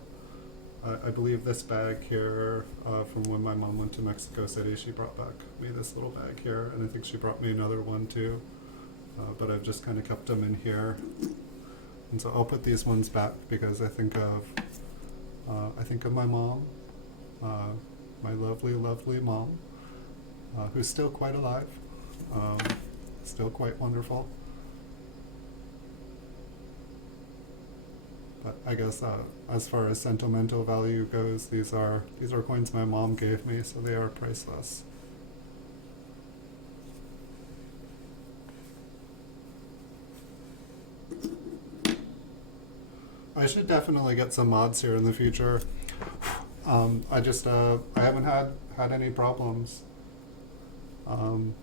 believe this bag here from when my mom went to Mexico City, she brought back me this little bag here, and I think she brought me another one too. But I've just kind of kept them in here. And so I'll put these ones back because I think of my mom, my lovely, lovely mom, who's still quite alive, still quite wonderful. But I guess as far as sentimental value goes, these are coins my mom gave me, so they are priceless. I should definitely get some mods here in the future. I just I haven't had any problems, and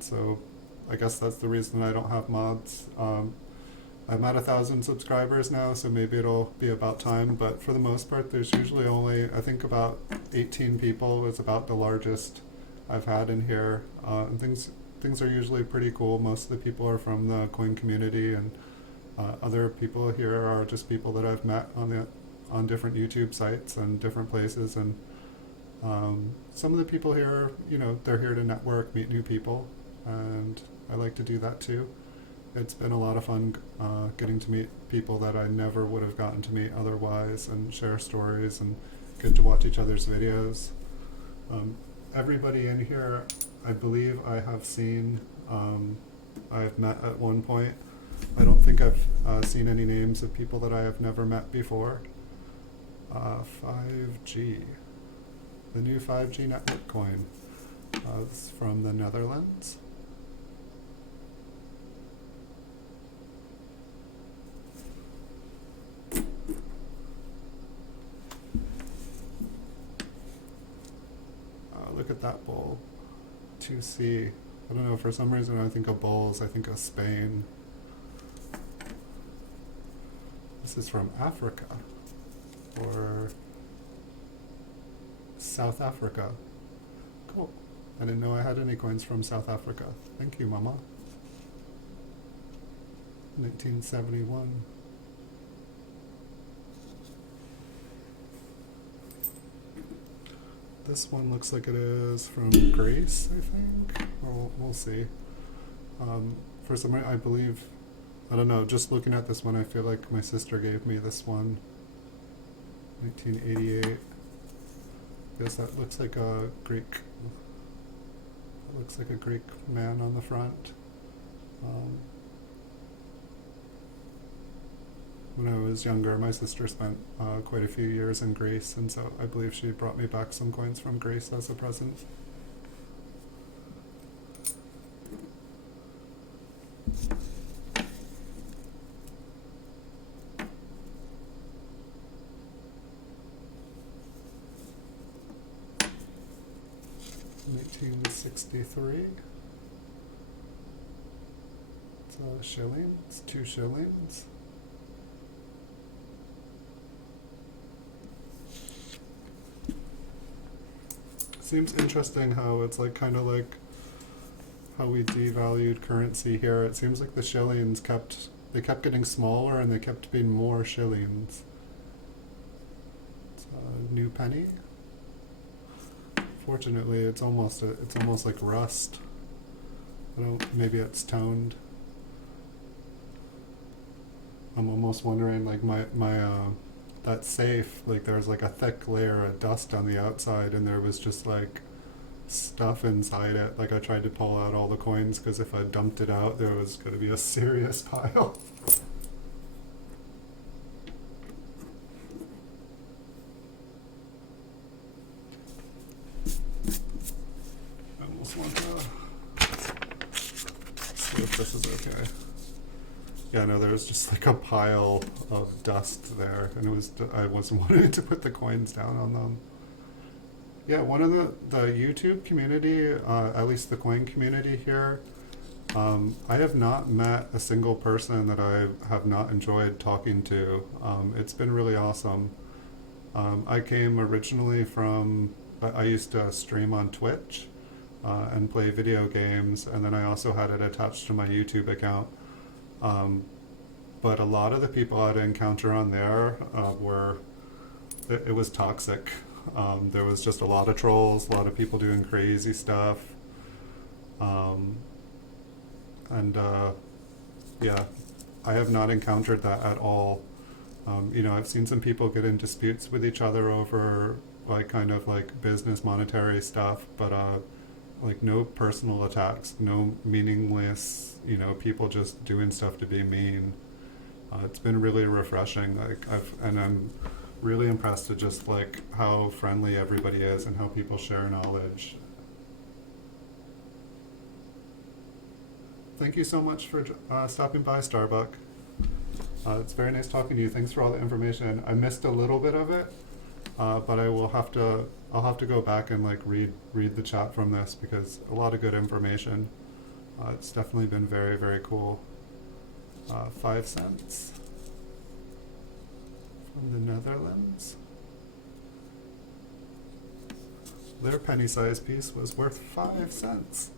so I guess that's the reason I don't have mods. I'm at 1,000 subscribers now, so maybe it'll be about time. But for the most part, there's usually only, I think, about 18 people is about the largest I've had in here. And things are usually pretty cool. Most of the people are from the coin community, and other people here are just people that I've met on different YouTube sites and different places. And some of the people here, you know, they're here to network, meet new people, and I like to do that too. It's been a lot of fun getting to meet people that I never would have gotten to meet otherwise, and share stories and get to watch each other's videos. Everybody in here, I believe I have seen, I've met at one point. I don't think I've seen any names of people that I have never met before. 5G, the new 5G network coin. It's from the Netherlands. Look at that bowl. 2C. I don't know, for some reason when I think of bowls, I think of Spain. This is from Africa, or South Africa. Cool. I didn't know I had any coins from South Africa. Thank you, Mama. 1971. This one looks like it is from Greece, I think. We'll see. For some reason, I believe, I don't know, just looking at this one, I feel like my sister gave me this one. 1988. Guess that looks like a Greek. It looks like a Greek man on the front. When I was younger, my sister spent quite a few years in Greece, and so I believe she brought me back some coins from Greece as a present. $1963. It's a shilling. It's 2 shillings. Seems interesting how it's like kind of like how we devalued currency here. It seems like the shillings kept getting smaller and they kept being more shillings. It's a new penny. Fortunately, it's almost like rust. Maybe it's toned. I'm almost wondering, like my that safe, like there was like a thick layer of dust on the outside, and there was just like stuff inside it. Like I tried to pull out all the coins because if I dumped it out, there was going to be a serious pile. I almost want to see if this is okay. Yeah, no, there was just like a pile of dust there, and I wasn't wanting to put the coins down on them. Yeah, one of the YouTube community, at least the coin community here, I have not met a single person that I have not enjoyed talking to. It's been really awesome. I came originally from, I used to stream on Twitch and play video games, and then I also had it attached to my YouTube account. But a lot of the people I'd encounter on there it was toxic. There was just a lot of trolls, a lot of people doing crazy stuff. Yeah, I have not encountered that at all. I've seen some people get in disputes with each other over like kind of like business monetary stuff, but like no personal attacks, no meaningless, people just doing stuff to be mean. It's been really refreshing. And I'm really impressed at just like how friendly everybody is and how people share knowledge. Thank you so much for stopping by, Starbuck. It's very nice talking to you. Thanks for all the information. I missed a little bit of it, but I'll have to go back and like read the chat from this because a lot of good information. It's definitely been very, very cool. 5 cents from the Netherlands. Their penny-sized piece was worth 5 cents.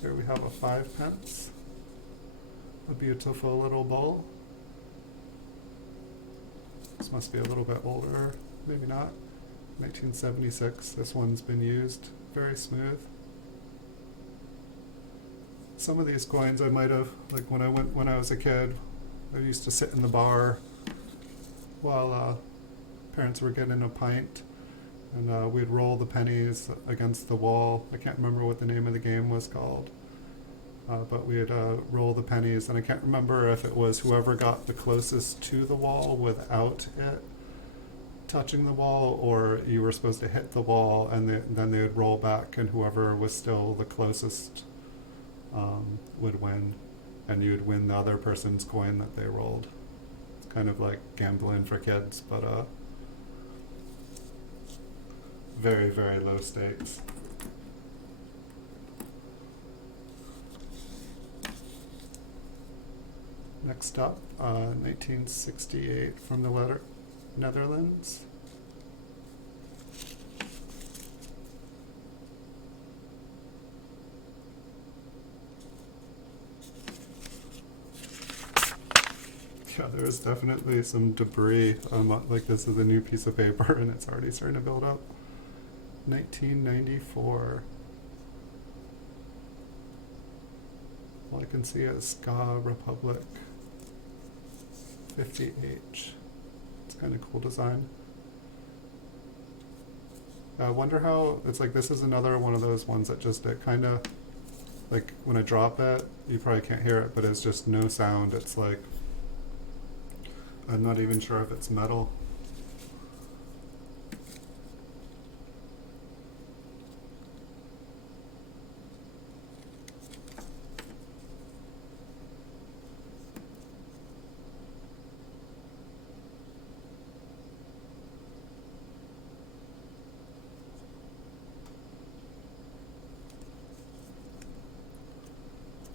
Here we have a 5 pence. A beautiful little bowl. This must be a little bit older, maybe not. 1976. This one's been used. Very smooth. Some of these coins I might have, like when I was a kid, I used to sit in the bar while parents were getting a pint, and we'd roll the pennies against the wall. I can't remember what the name of the game was called, but we'd roll the pennies, and I can't remember if it was whoever got the closest to the wall without it touching the wall, or you were supposed to hit the wall and then they would roll back, and whoever was still the closest would win, and you would win the other person's coin that they rolled. It's kind of like gambling for kids, but very, very low stakes. Next up, 1968 from the Netherlands. Yeah, there's definitely some debris. Like this is a new piece of paper and it's already starting to build up. 1994. All I can see is Ska Republic 50H. It's kind of cool design. I wonder how, it's like this is another one of those ones that just, it kind of, like when I drop it, you probably can't hear it, but it's just no sound. It's like, I'm not even sure if it's metal.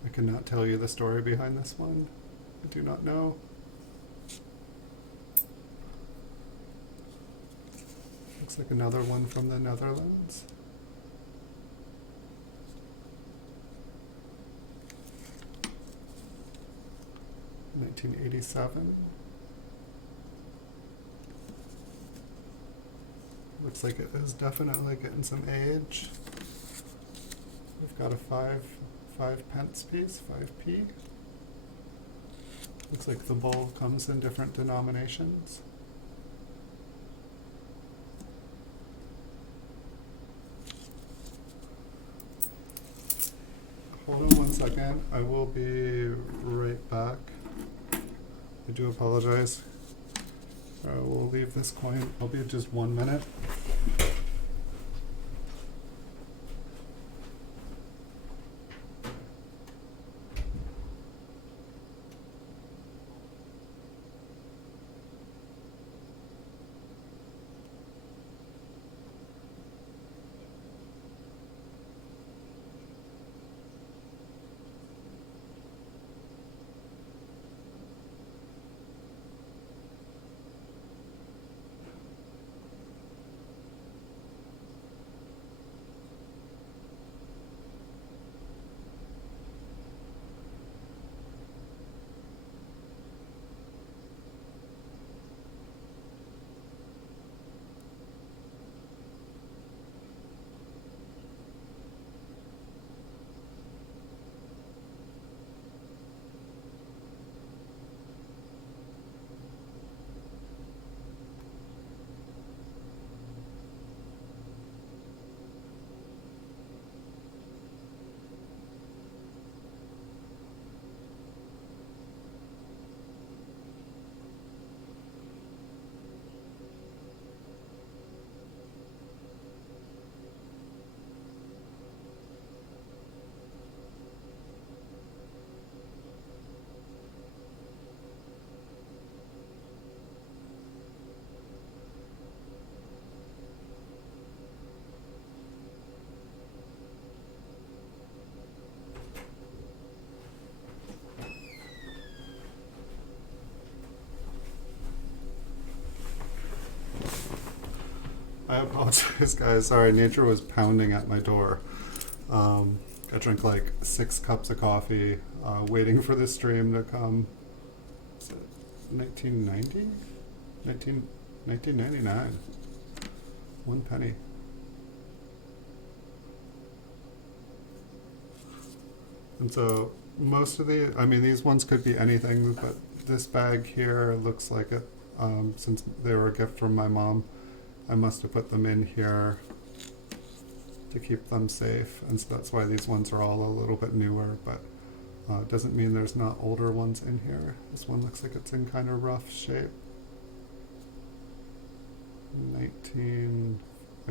I cannot tell you the story behind this one. I do not know. Looks like another one from the Netherlands. $1987. Looks like it is definitely getting some age. We've got a 5 pence piece, 5p. Looks like the bowl comes in different denominations. Hold on 1 second. I will be right back. I do apologize. We'll leave this coin. I'll be just 1 minute. I apologize, guys. Sorry, nature was pounding at my door. I drank like 6 cups of coffee, waiting for the stream to come. Is it 1990? 1999. 1 penny. And so most of the, I mean, these ones could be anything, but this bag here looks like it, since they were a gift from my mom. I must have put them in here to keep them safe, and so that's why these ones are all a little bit newer, but it doesn't mean there's not older ones in here. This one looks like it's in kind of rough shape. I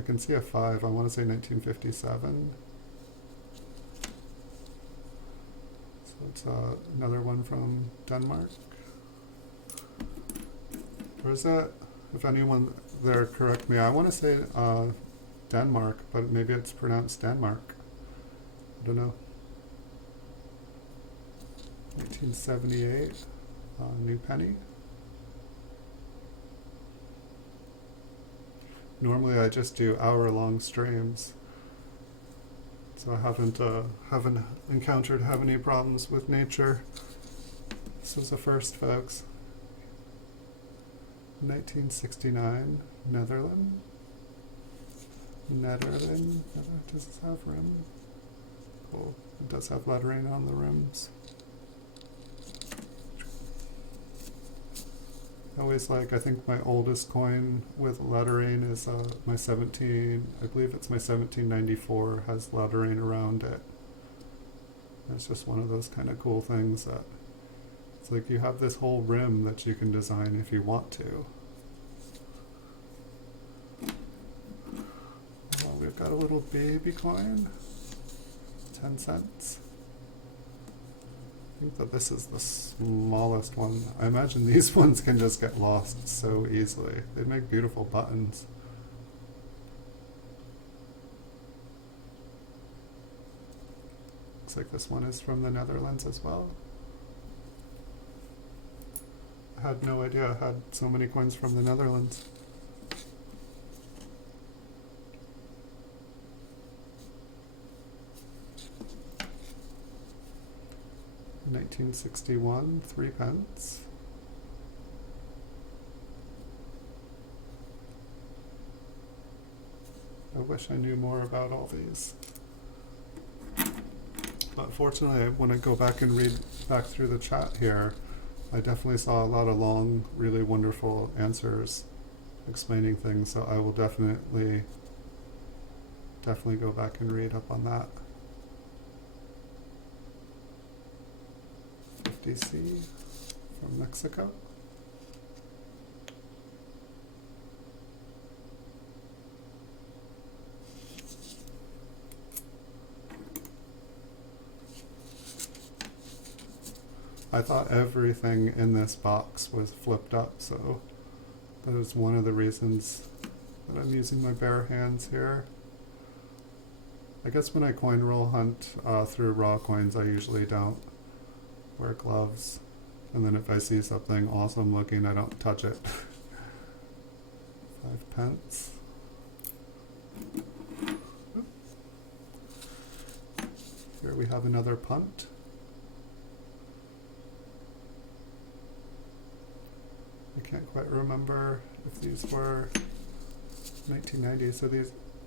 can see a 5, I want to say 1957. So it's another one from Denmark. Or is that, if anyone there correct me, I want to say Denmark, but maybe it's pronounced Denmark. I don't know. 1978, new penny. Normally I just do hour-long streams, so I haven't encountered any problems with nature. This was the first, folks. 1969, Netherlands. Netherlands. Does this have rim? Cool. It does have lettering on the rims. I always like, I think my oldest coin with lettering is my 17, I believe it's my 1794, has lettering around it. It's just one of those kind of cool things that it's like you have this whole rim that you can design if you want to. Well, we've got a little baby coin, 10 cents. I think that this is the smallest one. I imagine these ones can just get lost so easily. They make beautiful buttons. Looks like this one is from the Netherlands as well. I had no idea I had so many coins from the Netherlands. $1961, 3 pence. I wish I knew more about all these. But fortunately, when I go back and read back through the chat here, I definitely saw a lot of long, really wonderful answers explaining things, so I will definitely go back and read up on that. 50C from Mexico. I thought everything in this box was flipped up, so that is one of the reasons that I'm using my bare hands here. I guess when I coin roll hunt through raw coins, I usually don't wear gloves, and then if I see something awesome looking, I don't touch it. 5 pence. Here we have another punt. I can't quite remember if these were 1990,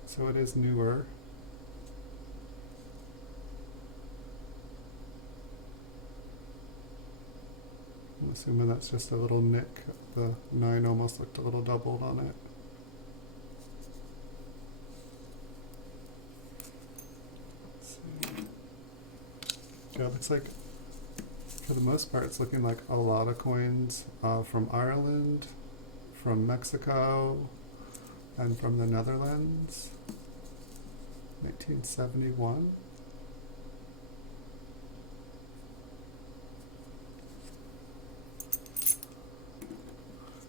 so it is newer. I'm assuming that's just a little nick. The 9 almost looked a little doubled on it. Let's see. Yeah, it looks like, for the most part, it's looking like a lot of coins from Ireland, from Mexico, and from the Netherlands. 1971.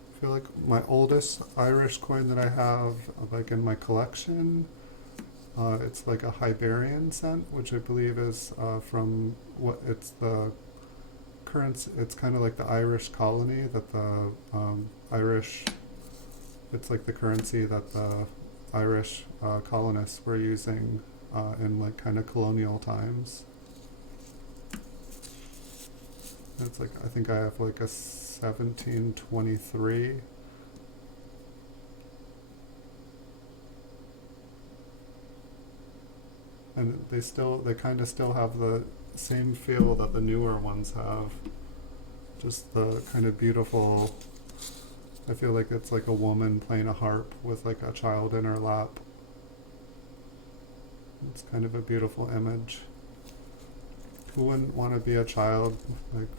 I feel like my oldest Irish coin that I have, like in my collection, it's like a Hibernian cent, which I believe is from what it's the currency. It's kind of like the Irish colony that the Irish. It's like the currency that the Irish colonists were using in like kind of colonial times. It's like, I think I have like a 1723. And they kind of still have the same feel that the newer ones have. Just the kind of beautiful, I feel like it's like a woman playing a harp with like a child in her lap. It's kind of a beautiful image. Who wouldn't want to be a child, like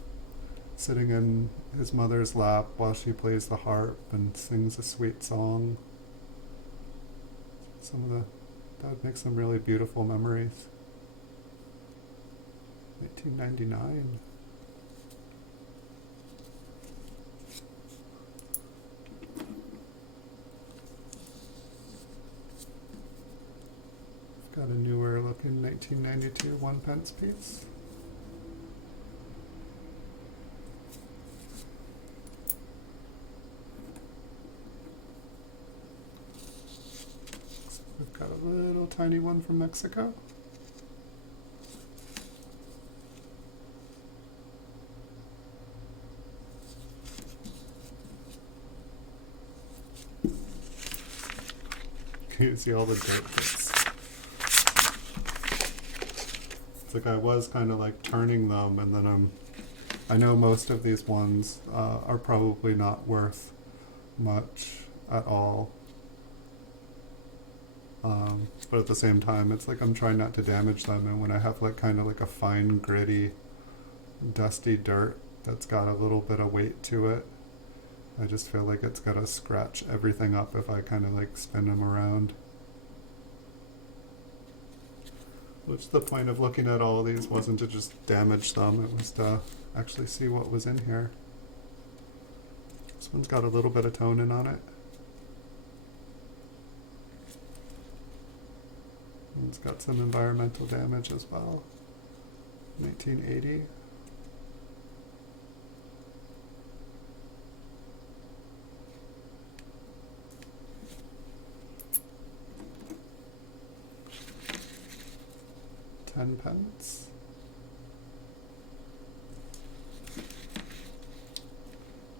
sitting in his mother's lap while she plays the harp and sings a sweet song? That would make some really beautiful memories. 1999. I've got a newer looking 1992 1 pence piece. We've got a little tiny one from Mexico. You see all the dirt bits. It's like I was kind of like turning them, and then I know most of these ones are probably not worth much at all. But at the same time, it's like I'm trying not to damage them, and when I have like kind of like a fine, gritty, dusty dirt that's got a little bit of weight to it, I just feel like it's gonna scratch everything up if I kind of like spin them around. Which the point of looking at all these wasn't to just damage them, it was to actually see what was in here. This one's got a little bit of toning on it. And it's got some environmental damage as well. 1980. £10.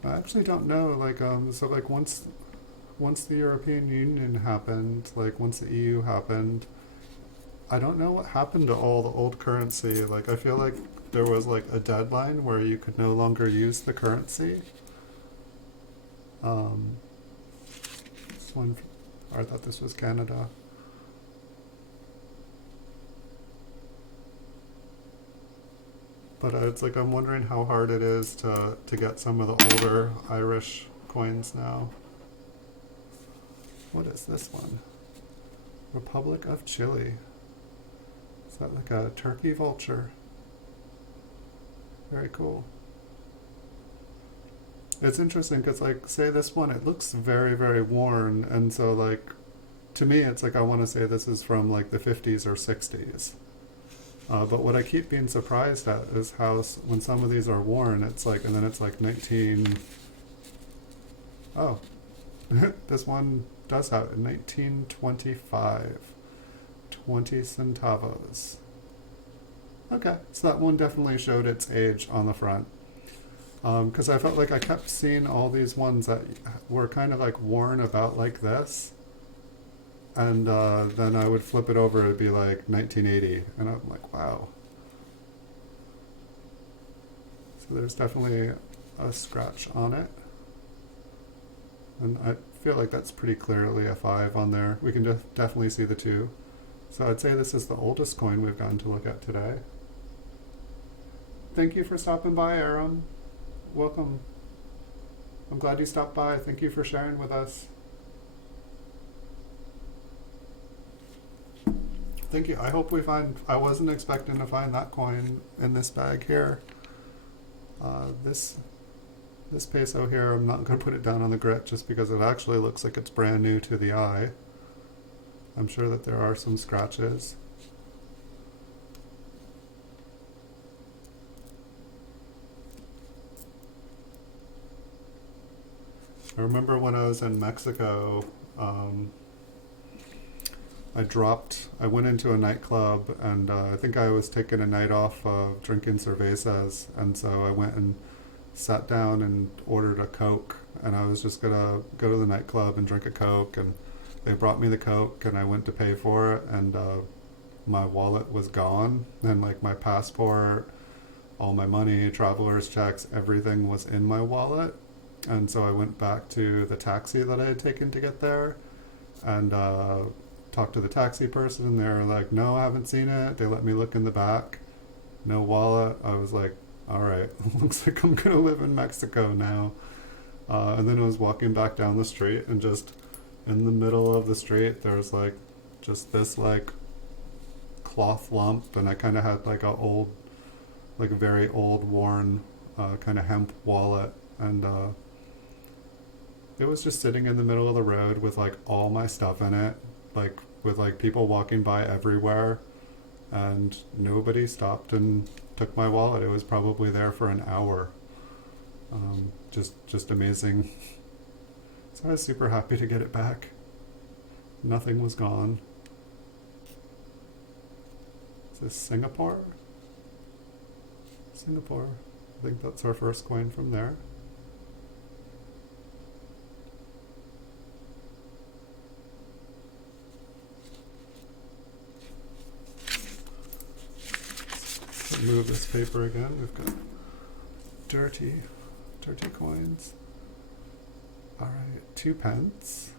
I actually don't know, like, so like once the European Union happened, like once the EU happened, I don't know what happened to all the old currency. Like, I feel like there was like a deadline where you could no longer use the currency. This one, I thought this was Canada. But it's like I'm wondering how hard it is to get some of the older Irish coins now. What is this one? Republic of Chile. Is that like a turkey vulture? Very cool. It's interesting because, like, say this one, it looks very, very worn, and so like, to me, it's like I want to say this is from like the 50s or 60s. But what I keep being surprised at is how when some of these are worn, it's like, and then it's like 19... Oh, this one does have 1925, 20 centavos. Okay, so that one definitely showed its age on the front. Because I felt like I kept seeing all these ones that were kind of like worn about like this. And then I would flip it over, it'd be like 1980, and I'm like, wow. So there's definitely a scratch on it. And I feel like that's pretty clearly a 5 on there. We can definitely see the 2. So I'd say this is the oldest coin we've gotten to look at today. Thank you for stopping by, Aram. Welcome. I'm glad you stopped by. Thank you for sharing with us. Thank you. I hope we find... I wasn't expecting to find that coin in this bag here. This peso here, I'm not going to put it down on the grit just because it actually looks like it's brand new to the eye. I'm sure that there are some scratches. I remember when I was in Mexico, I went into a nightclub, and I think I was taking a night off of drinking cervezas, and so I went and sat down and ordered a Coke, and I was just gonna go to the nightclub and drink a Coke, and they brought me the Coke, and I went to pay for it, and my wallet was gone, and like my passport, all my money, traveler's checks, everything was in my wallet. And so I went back to the taxi that I had taken to get there, and talked to the taxi person, and they were like, no, I haven't seen it. They let me look in the back. No wallet. I was like, all right, looks like I'm going to live in Mexico now. And then I was walking back down the street, and just in the middle of the street, there's like just this like cloth lump, and I kind of had like a very old worn kind of hemp wallet, and it was just sitting in the middle of the road with like all my stuff in it, like with like people walking by everywhere, and nobody stopped and took my wallet. It was probably there for an hour. Just amazing. So I was super happy to get it back. Nothing was gone. Is this Singapore? Singapore. I think that's our first coin from there. remove this paper again. We've got dirty coins. Alright, 2 pence.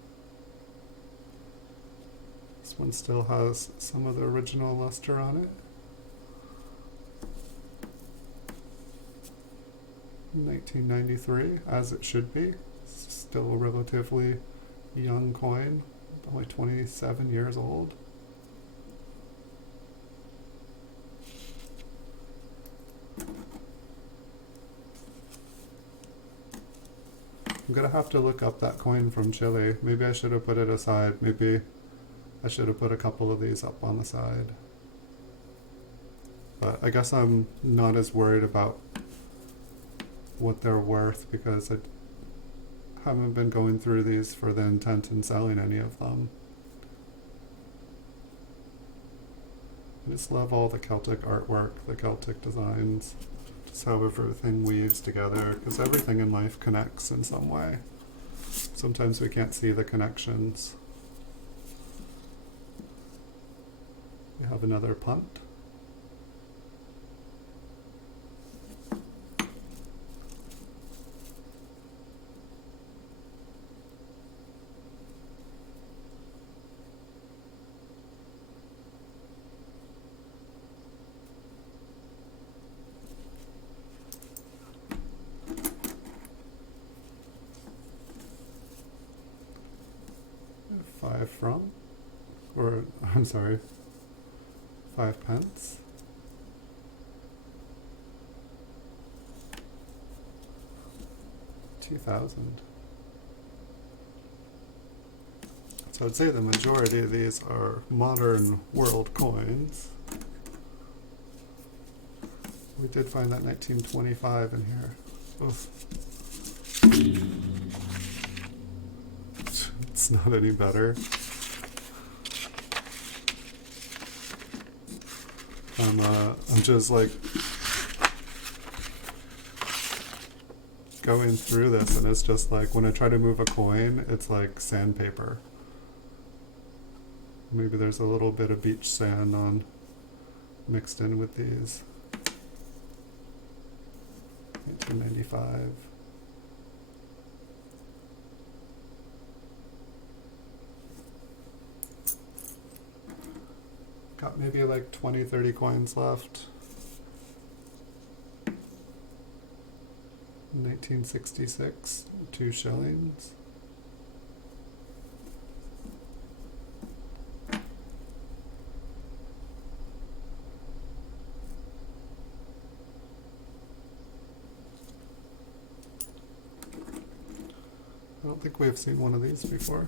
This one still has some of the original luster on it. 1993, as it should be. It's still a relatively young coin, only 27 years old. I'm gonna have to look up that coin from Chile. Maybe I should have put it aside. Maybe I should have put a couple of these up on the side. But I guess I'm not as worried about what they're worth because I haven't been going through these for the intent in selling any of them. I just love all the Celtic artwork, the Celtic designs. Just how everything weaves together, because everything in life connects in some way. Sometimes we can't see the connections. We have another punt. I'm sorry, 5 pence. $2,000. So I'd say the majority of these are modern world coins. We did find that 1925 in here. Oof. It's not any better. I'm just like going through this, and it's just like when I try to move a coin, it's like sandpaper. Maybe there's a little bit of beach sand on mixed in with these. 1995. Got maybe like 20, 30 coins left. 1966, 2 shillings. I don't think we've seen one of these before.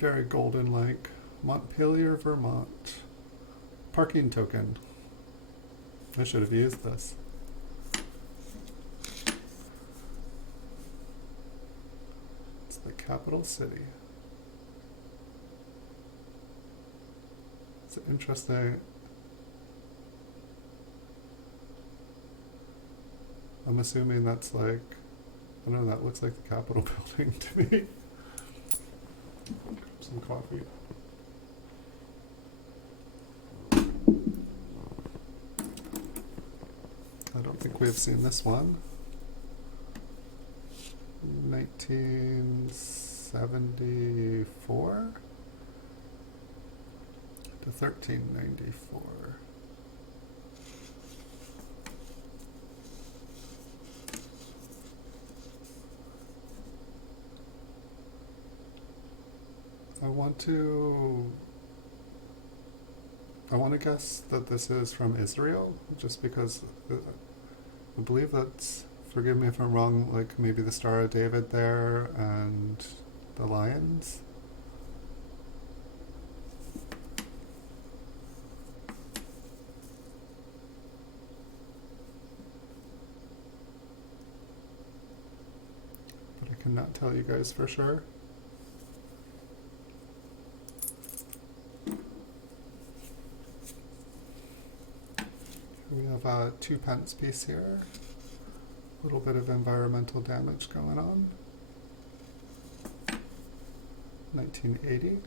Very golden, like Montpelier, Vermont. Parking token. I should have used this. It's the capital city. It's interesting. I'm assuming that's like, I don't know, that looks like the Capitol building to me. Some coffee. I don't think we've seen this one. 1974 to 1394. I want to guess that this is from Israel, just because I believe that's, forgive me if I'm wrong, like maybe the Star of David there and the lions. But I cannot tell you guys for sure. We have a 2 pence piece here. A little bit of environmental damage going on. 1980.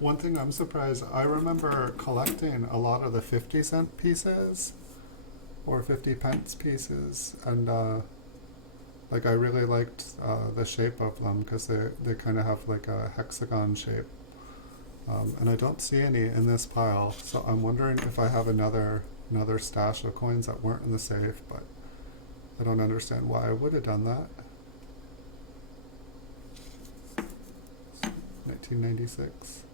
One thing I'm surprised, I remember collecting a lot of the 50-cent pieces or 50 pence pieces, and like I really liked the shape of them because they kind of have like a hexagon shape. And I don't see any in this pile, so I'm wondering if I have another stash of coins that weren't in the safe, but I don't understand why I would have done that. 1996.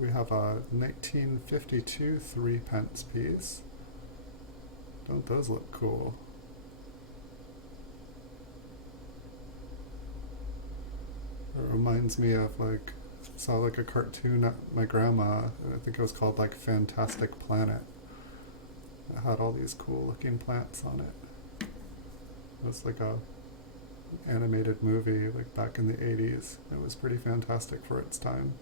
We have a 1952 3-pence piece. Don't those look cool? It reminds me of like, saw like a cartoon at my grandma, I think it was called like Fantastic Planet. It had all these cool looking plants on it. It was like a animated movie like back in the 80s. It was pretty fantastic for its time.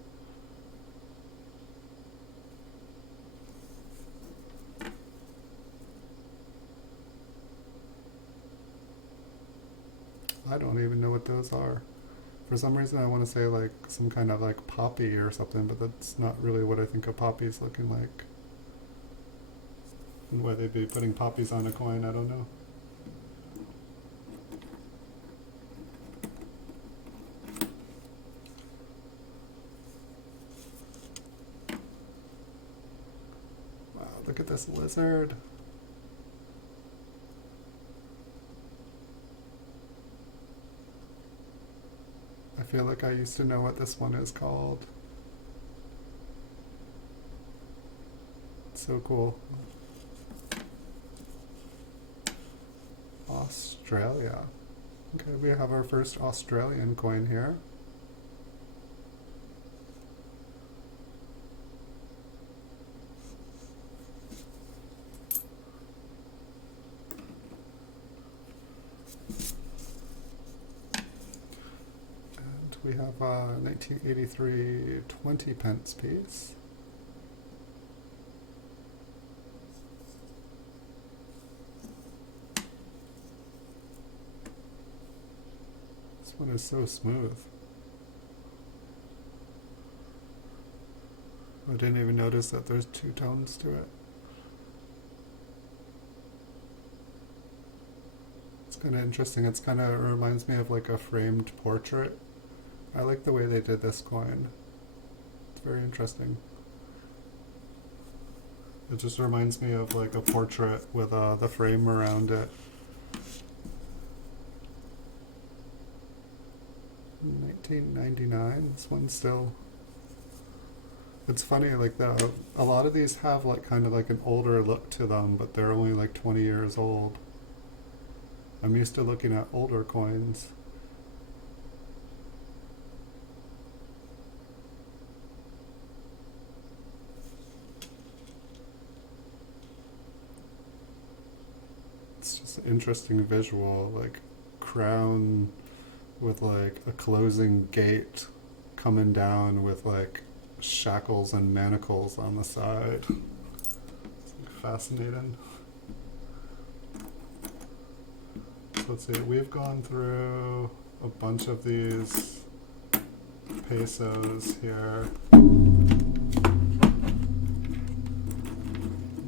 I don't even know what those are. For some reason I want to say like some kind of like poppy or something, but that's not really what I think a poppy's looking like. And why they'd be putting poppies on a coin, I don't know. Wow, look at this lizard. I feel like I used to know what this one is called. It's so cool. Australia. Okay, we have our first Australian coin here. And we have a 1983 20-pence piece. This one is so smooth. I didn't even notice that there's 2 tones to it. It's kind of interesting. It's kind of reminds me of like a framed portrait. I like the way they did this coin. It's very interesting. It just reminds me of like a portrait with the frame around it. 1999. This one's still. It's funny, like a lot of these have like kind of like an older look to them, but they're only like 20 years old. I'm used to looking at older coins. It's just an interesting visual, like crown with like a closing gate coming down with like shackles and manacles on the side. It's like fascinating. So let's see, we've gone through a bunch of these pesos here.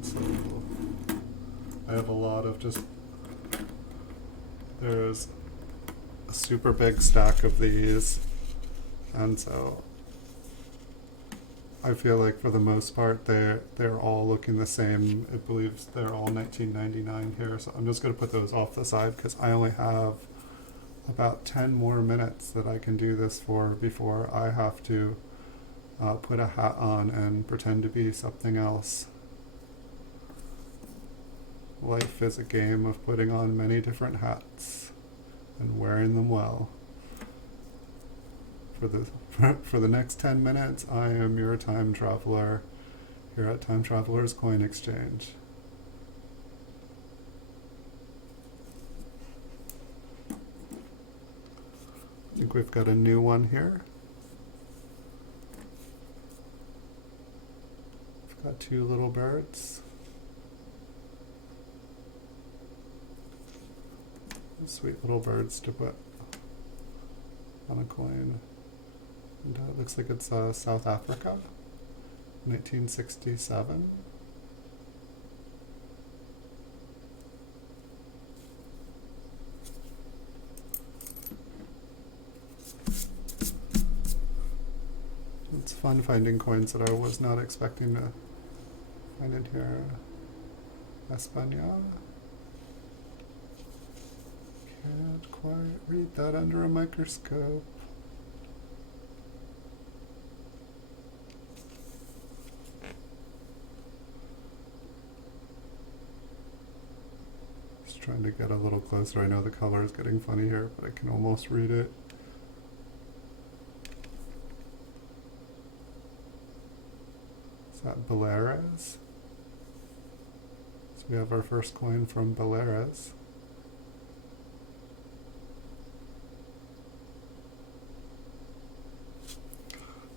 So I have a lot of just, there's a super big stack of these, and so I feel like for the most part they're all looking the same. I believe they're all 1999 here, so I'm just going to put those off the side because I only have about 10 more minutes that I can do this for before I have to put a hat on and pretend to be something else. Life is a game of putting on many different hats and wearing them well. For the next 10 minutes, I am your time traveler here at Time Traveler's Coin Exchange. I think we've got a new one here. We've got 2 little birds. Sweet little birds to put on a coin. And it looks like it's South Africa, 1967. It's fun finding coins that I was not expecting to find in here. España. Can't quite read that under a microscope. Just trying to get a little closer. I know the color is getting funny here, but I can almost read it. Is that Belarus? So we have our first coin from Belarus.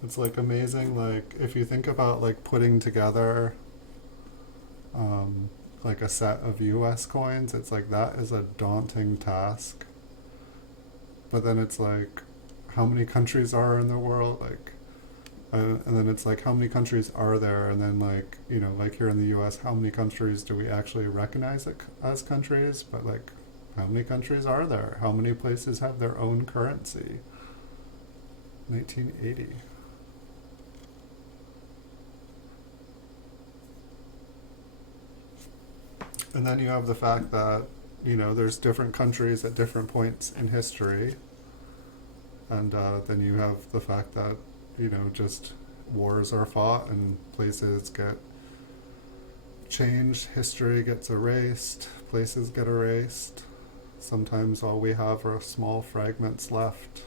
It's like amazing, like if you think about like putting together like a set of US coins, it's like that is a daunting task. But then it's like how many countries are in the world, like and then it's like how many countries are there, and then like, you know, like here in the US, how many countries do we actually recognize as countries, but like how many countries are there? How many places have their own currency? 1980. And then you have the fact that, you know, there's different countries at different points in history. And then you have the fact that, you know, just wars are fought and places get changed, history gets erased, places get erased. Sometimes all we have are small fragments left.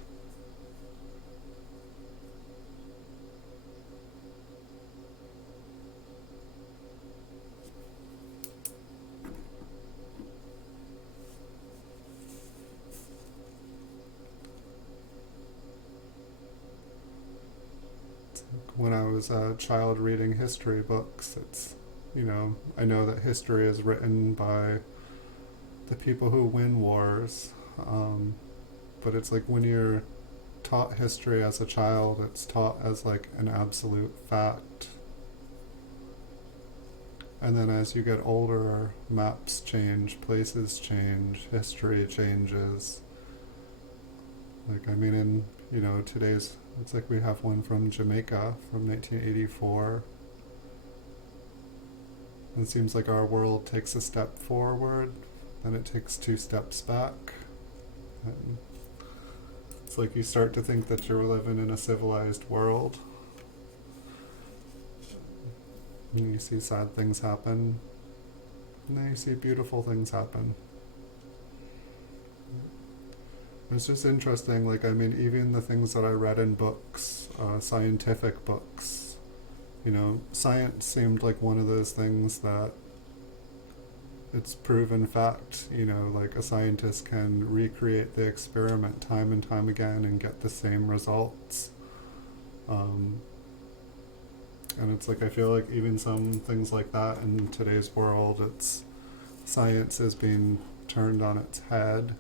When I was a child reading history books, it's, you know, I know that history is written by the people who win wars, but it's like when you're taught history as a child, it's taught as like an absolute fact. And then as you get older, maps change, places change, history changes. Like, I mean, in, you know, today's, it's like we have one from Jamaica from 1984. And it seems like our world takes a step forward, then it takes 2 steps back. And it's like you start to think that you're living in a civilized world. And you see sad things happen, and then you see beautiful things happen. It's just interesting, like, I mean, even the things that I read in books, scientific books, you know, science seemed like one of those things that it's proven fact, you know, like a scientist can recreate the experiment time and time again and get the same results. And it's like, I feel like even some things like that in today's world, it's, science is being turned on its head.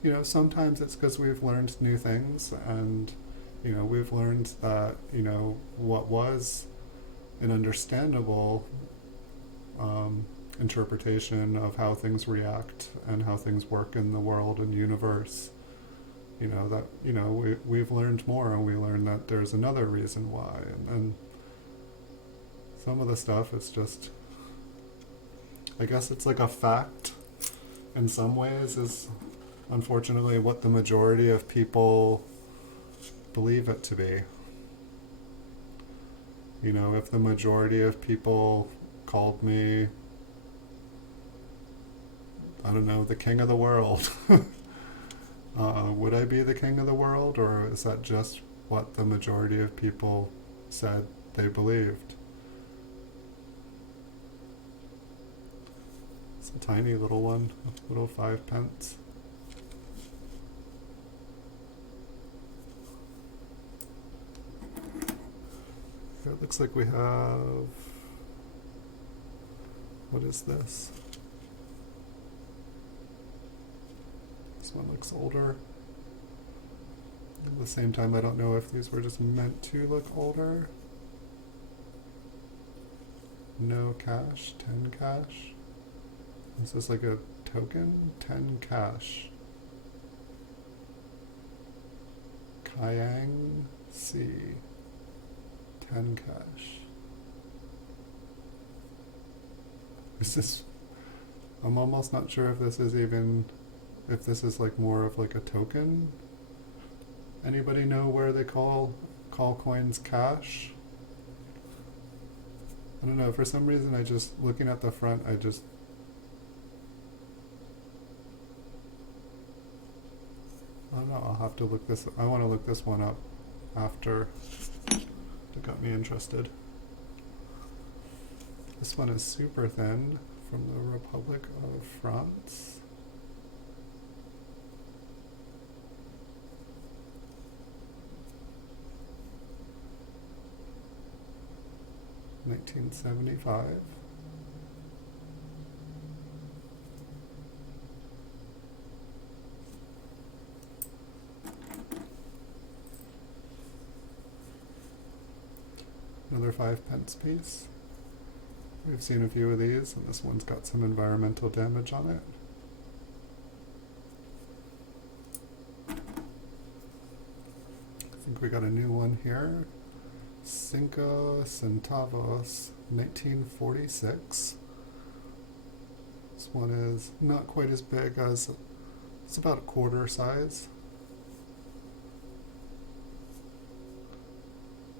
You know, sometimes it's because we've learned new things, and, you know, we've learned that, you know, what was an understandable interpretation of how things react and how things work in the world and universe. You know, that, you know, we've learned more, and we learned that there's another reason why. And some of the stuff, it's just, I guess it's like a fact in some ways, is unfortunately what the majority of people believe it to be. You know, if the majority of people called me, I don't know, the king of the world, would I be the king of the world, or is that just what the majority of people said they believed? It's a tiny little one, a little 5 pence. It looks like we have, what is this? This one looks older. At the same time, I don't know if these were just meant to look older. No cash, 10 cash. Is this like a token? 10 cash. Kayang C. 10 cash. Is this... I'm almost not sure if this is even... if this is like more of like a token. Anybody know where they call coins cash? I don't know, for some reason I just, looking at the front, I don't know, I'll have to look this, I want to look this one up after. It got me interested. This one is super thin, from the Republic of France. $1975. Another 5-pence piece. We've seen a few of these, and this one's got some environmental damage on it. I think we got a new one here. 5 centavos, 1946. This one is not quite as big as, it's about a quarter size.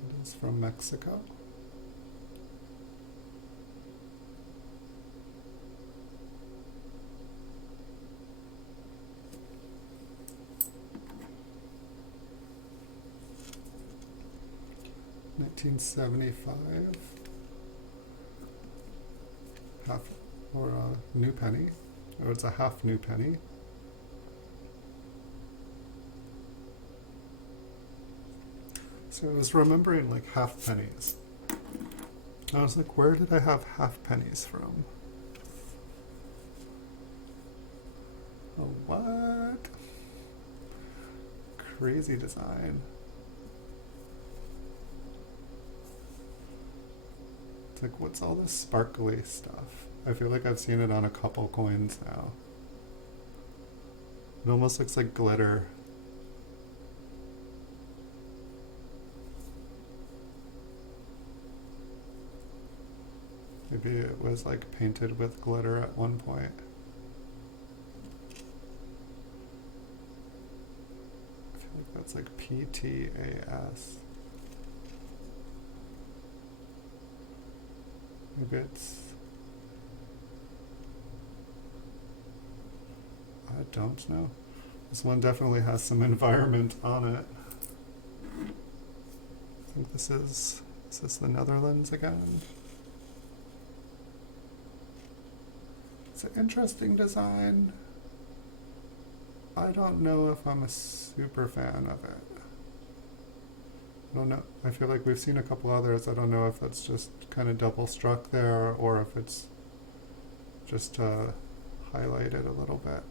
It is from Mexico. $1975, half, or a new penny, or it's a half new penny. So I was remembering like half pennies. I was like, where did I have half pennies from? Oh, what? Crazy design. It's like, what's all this sparkly stuff? I feel like I've seen it on a couple coins now. It almost looks like glitter. Maybe it was like painted with glitter at one point. I feel like that's like PTAS. Maybe it's... I don't know. This one definitely has some environment on it. I think this is this the Netherlands again? It's an interesting design. I don't know if I'm a super fan of it. I don't know. I feel like we've seen a couple others. I don't know if that's just kind of double struck there or if it's just highlighted a little bit.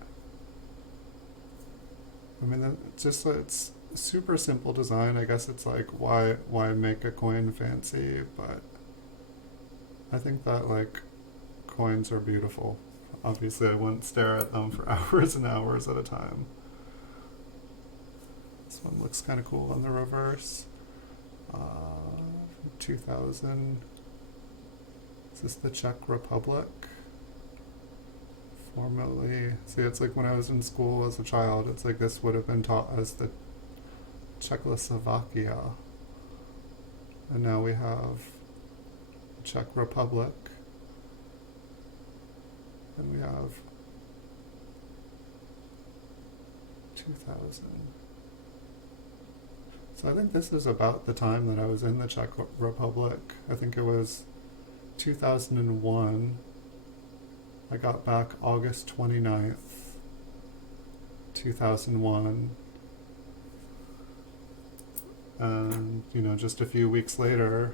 I mean, it's just it's super simple design. I guess it's like why make a coin fancy, but I think that like coins are beautiful. Obviously, I wouldn't stare at them for hours and hours at a time. This one looks kind of cool on the reverse. 2000. Is this the Czech Republic? Formerly, see, it's like when I was in school as a child, it's like this would have been taught as the Czechoslovakia. And now we have the Czech Republic. And we have 2000. So I think this is about the time that I was in the Czech Republic. I think it was 2001. I got back August 29th, 2001. And, you know, just a few weeks later,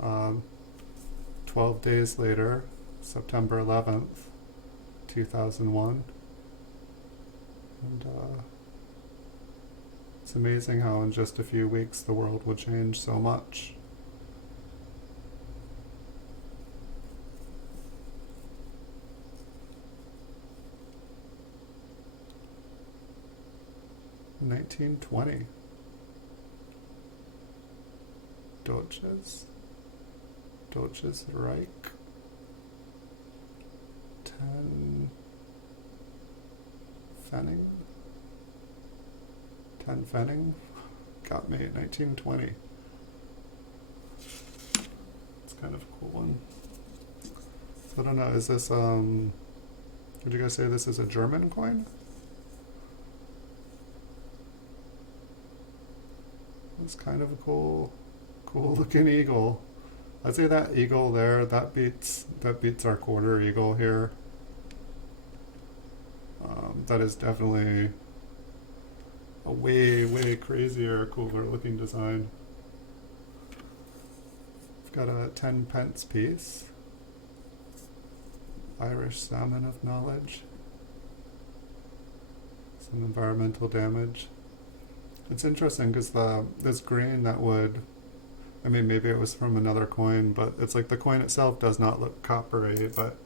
12 days later, September 11th, 2001, And it's amazing how in just a few weeks the world will change so much. $19.20. Deutsches Reich. 10 Pfennig. 10 Pfennig. Got me at 1920. It's kind of a cool one. So I don't know, is this, would you guys say this is a German coin? It's kind of a cool looking eagle. I'd say that eagle there, that beats our quarter eagle here. That is definitely a way crazier, cooler looking design. We've got a 10 pence piece. Irish salmon of knowledge. Some environmental damage. It's interesting because this green that would, I mean maybe it was from another coin, but it's like the coin itself does not look coppery, but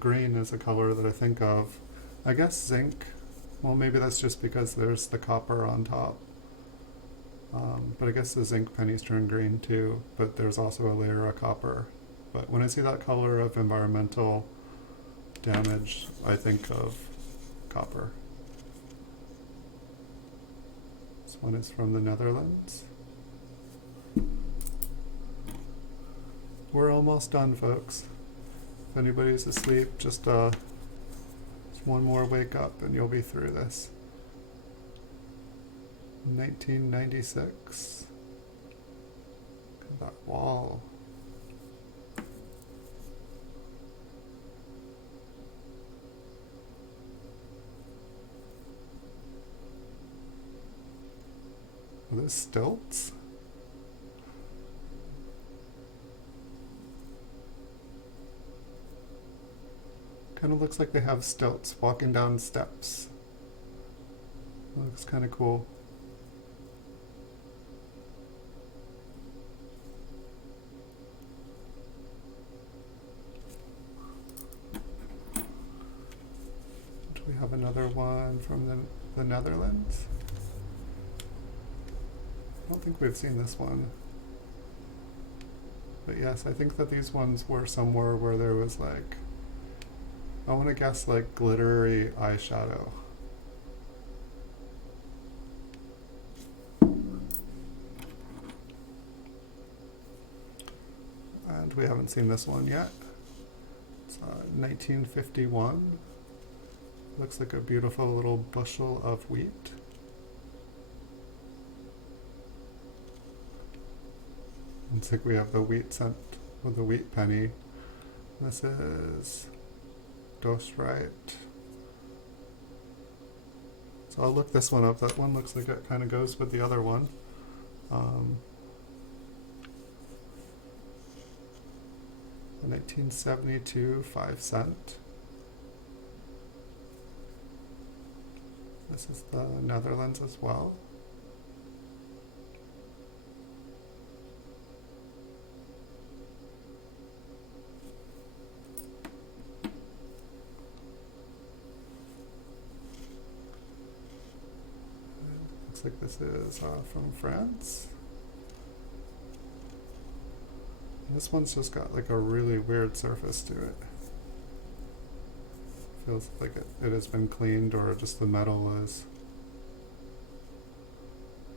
green is a color that I think of. I guess zinc, well maybe that's just because there's the copper on top. But I guess the zinc pennies turn green too, but there's also a layer of copper. But when I see that color of environmental damage, I think of copper. This one is from the Netherlands. We're almost done, folks. If anybody's asleep, just one more wake up and you'll be through this. 1996. Look at that wall. Are those stilts? Kind of looks like they have stilts walking down steps. Looks kind of cool. Do we have another one from the Netherlands? I don't think we've seen this one. But yes, I think that these ones were somewhere where there was like, I want to guess like glittery eyeshadow. And we haven't seen this one yet. It's 1951. Looks like a beautiful little bushel of wheat. Looks like we have the wheat cent with the wheat penny. This is Ghostwrite. So I'll look this one up. That one looks like it kind of goes with the other one. 1972 5-cent. This is the Netherlands as well. Looks like this is from France. And this one's just got like a really weird surface to it. Feels like it has been cleaned, or just the metal is.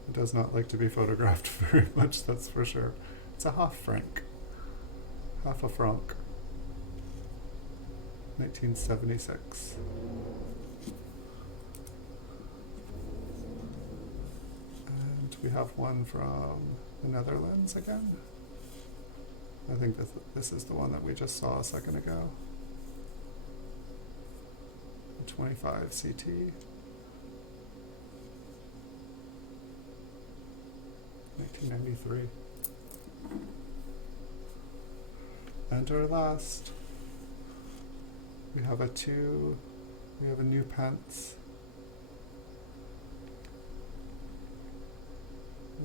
It does not like to be photographed very much, that's for sure. It's a half franc. Half a franc. 1976. And we have one from the Netherlands again. I think this is the one that we just saw a second ago. 25 CT. 1993. And our last, we have a new pence.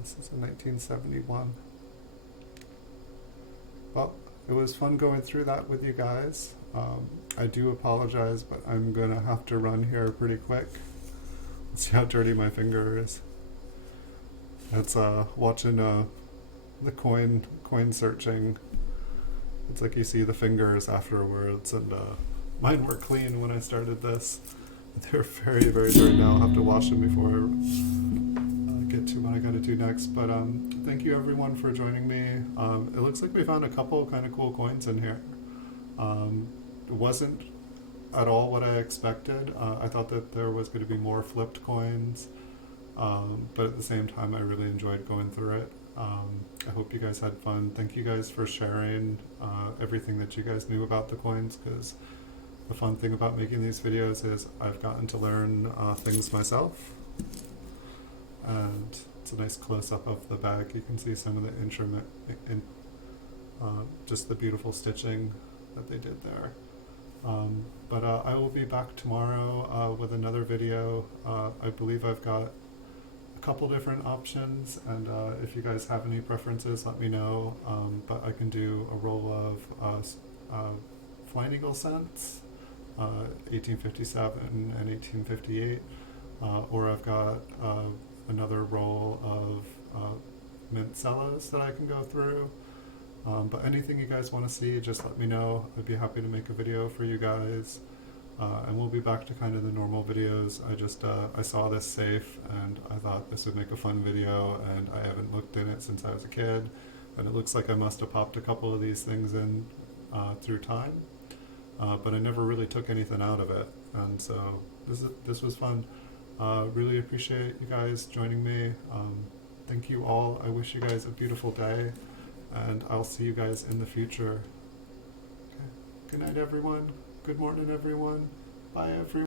This is a 1971. Well, it was fun going through that with you guys. I do apologize, but I'm gonna have to run here pretty quick. Let's see how dirty my finger is. That's watching the coin searching. It's like you see the fingers afterwards, and mine were clean when I started this. They're very, very dirty now. I'll have to wash them before I get to what I gotta do next. But thank you everyone for joining me. It looks like we found a couple kind of cool coins in here. It wasn't at all what I expected. I thought that there was going to be more flipped coins, but at the same time I really enjoyed going through it. I hope you guys had fun. Thank you guys for sharing everything that you guys knew about the coins, because the fun thing about making these videos is I've gotten to learn things myself. And it's a nice close-up of the bag. You can see some of the instrument, just the beautiful stitching that they did there. But I will be back tomorrow with another video. I believe I've got a couple different options, and if you guys have any preferences, let me know. But I can do a roll of Flying Eagle cents, 1857 and 1858, or I've got another roll of mint cellos that I can go through. But anything you guys want to see, just let me know. I'd be happy to make a video for you guys. And we'll be back to kind of the normal videos. I saw this safe and I thought this would make a fun video, and I haven't looked in it since I was a kid. And it looks like I must have popped a couple of these things in through time. But I never really took anything out of it. And so this was fun. Really appreciate you guys joining me. Thank you all. I wish you guys a beautiful day, and I'll see you guys in the future. Okay. Good night, everyone. Good morning, everyone. Bye, everyone.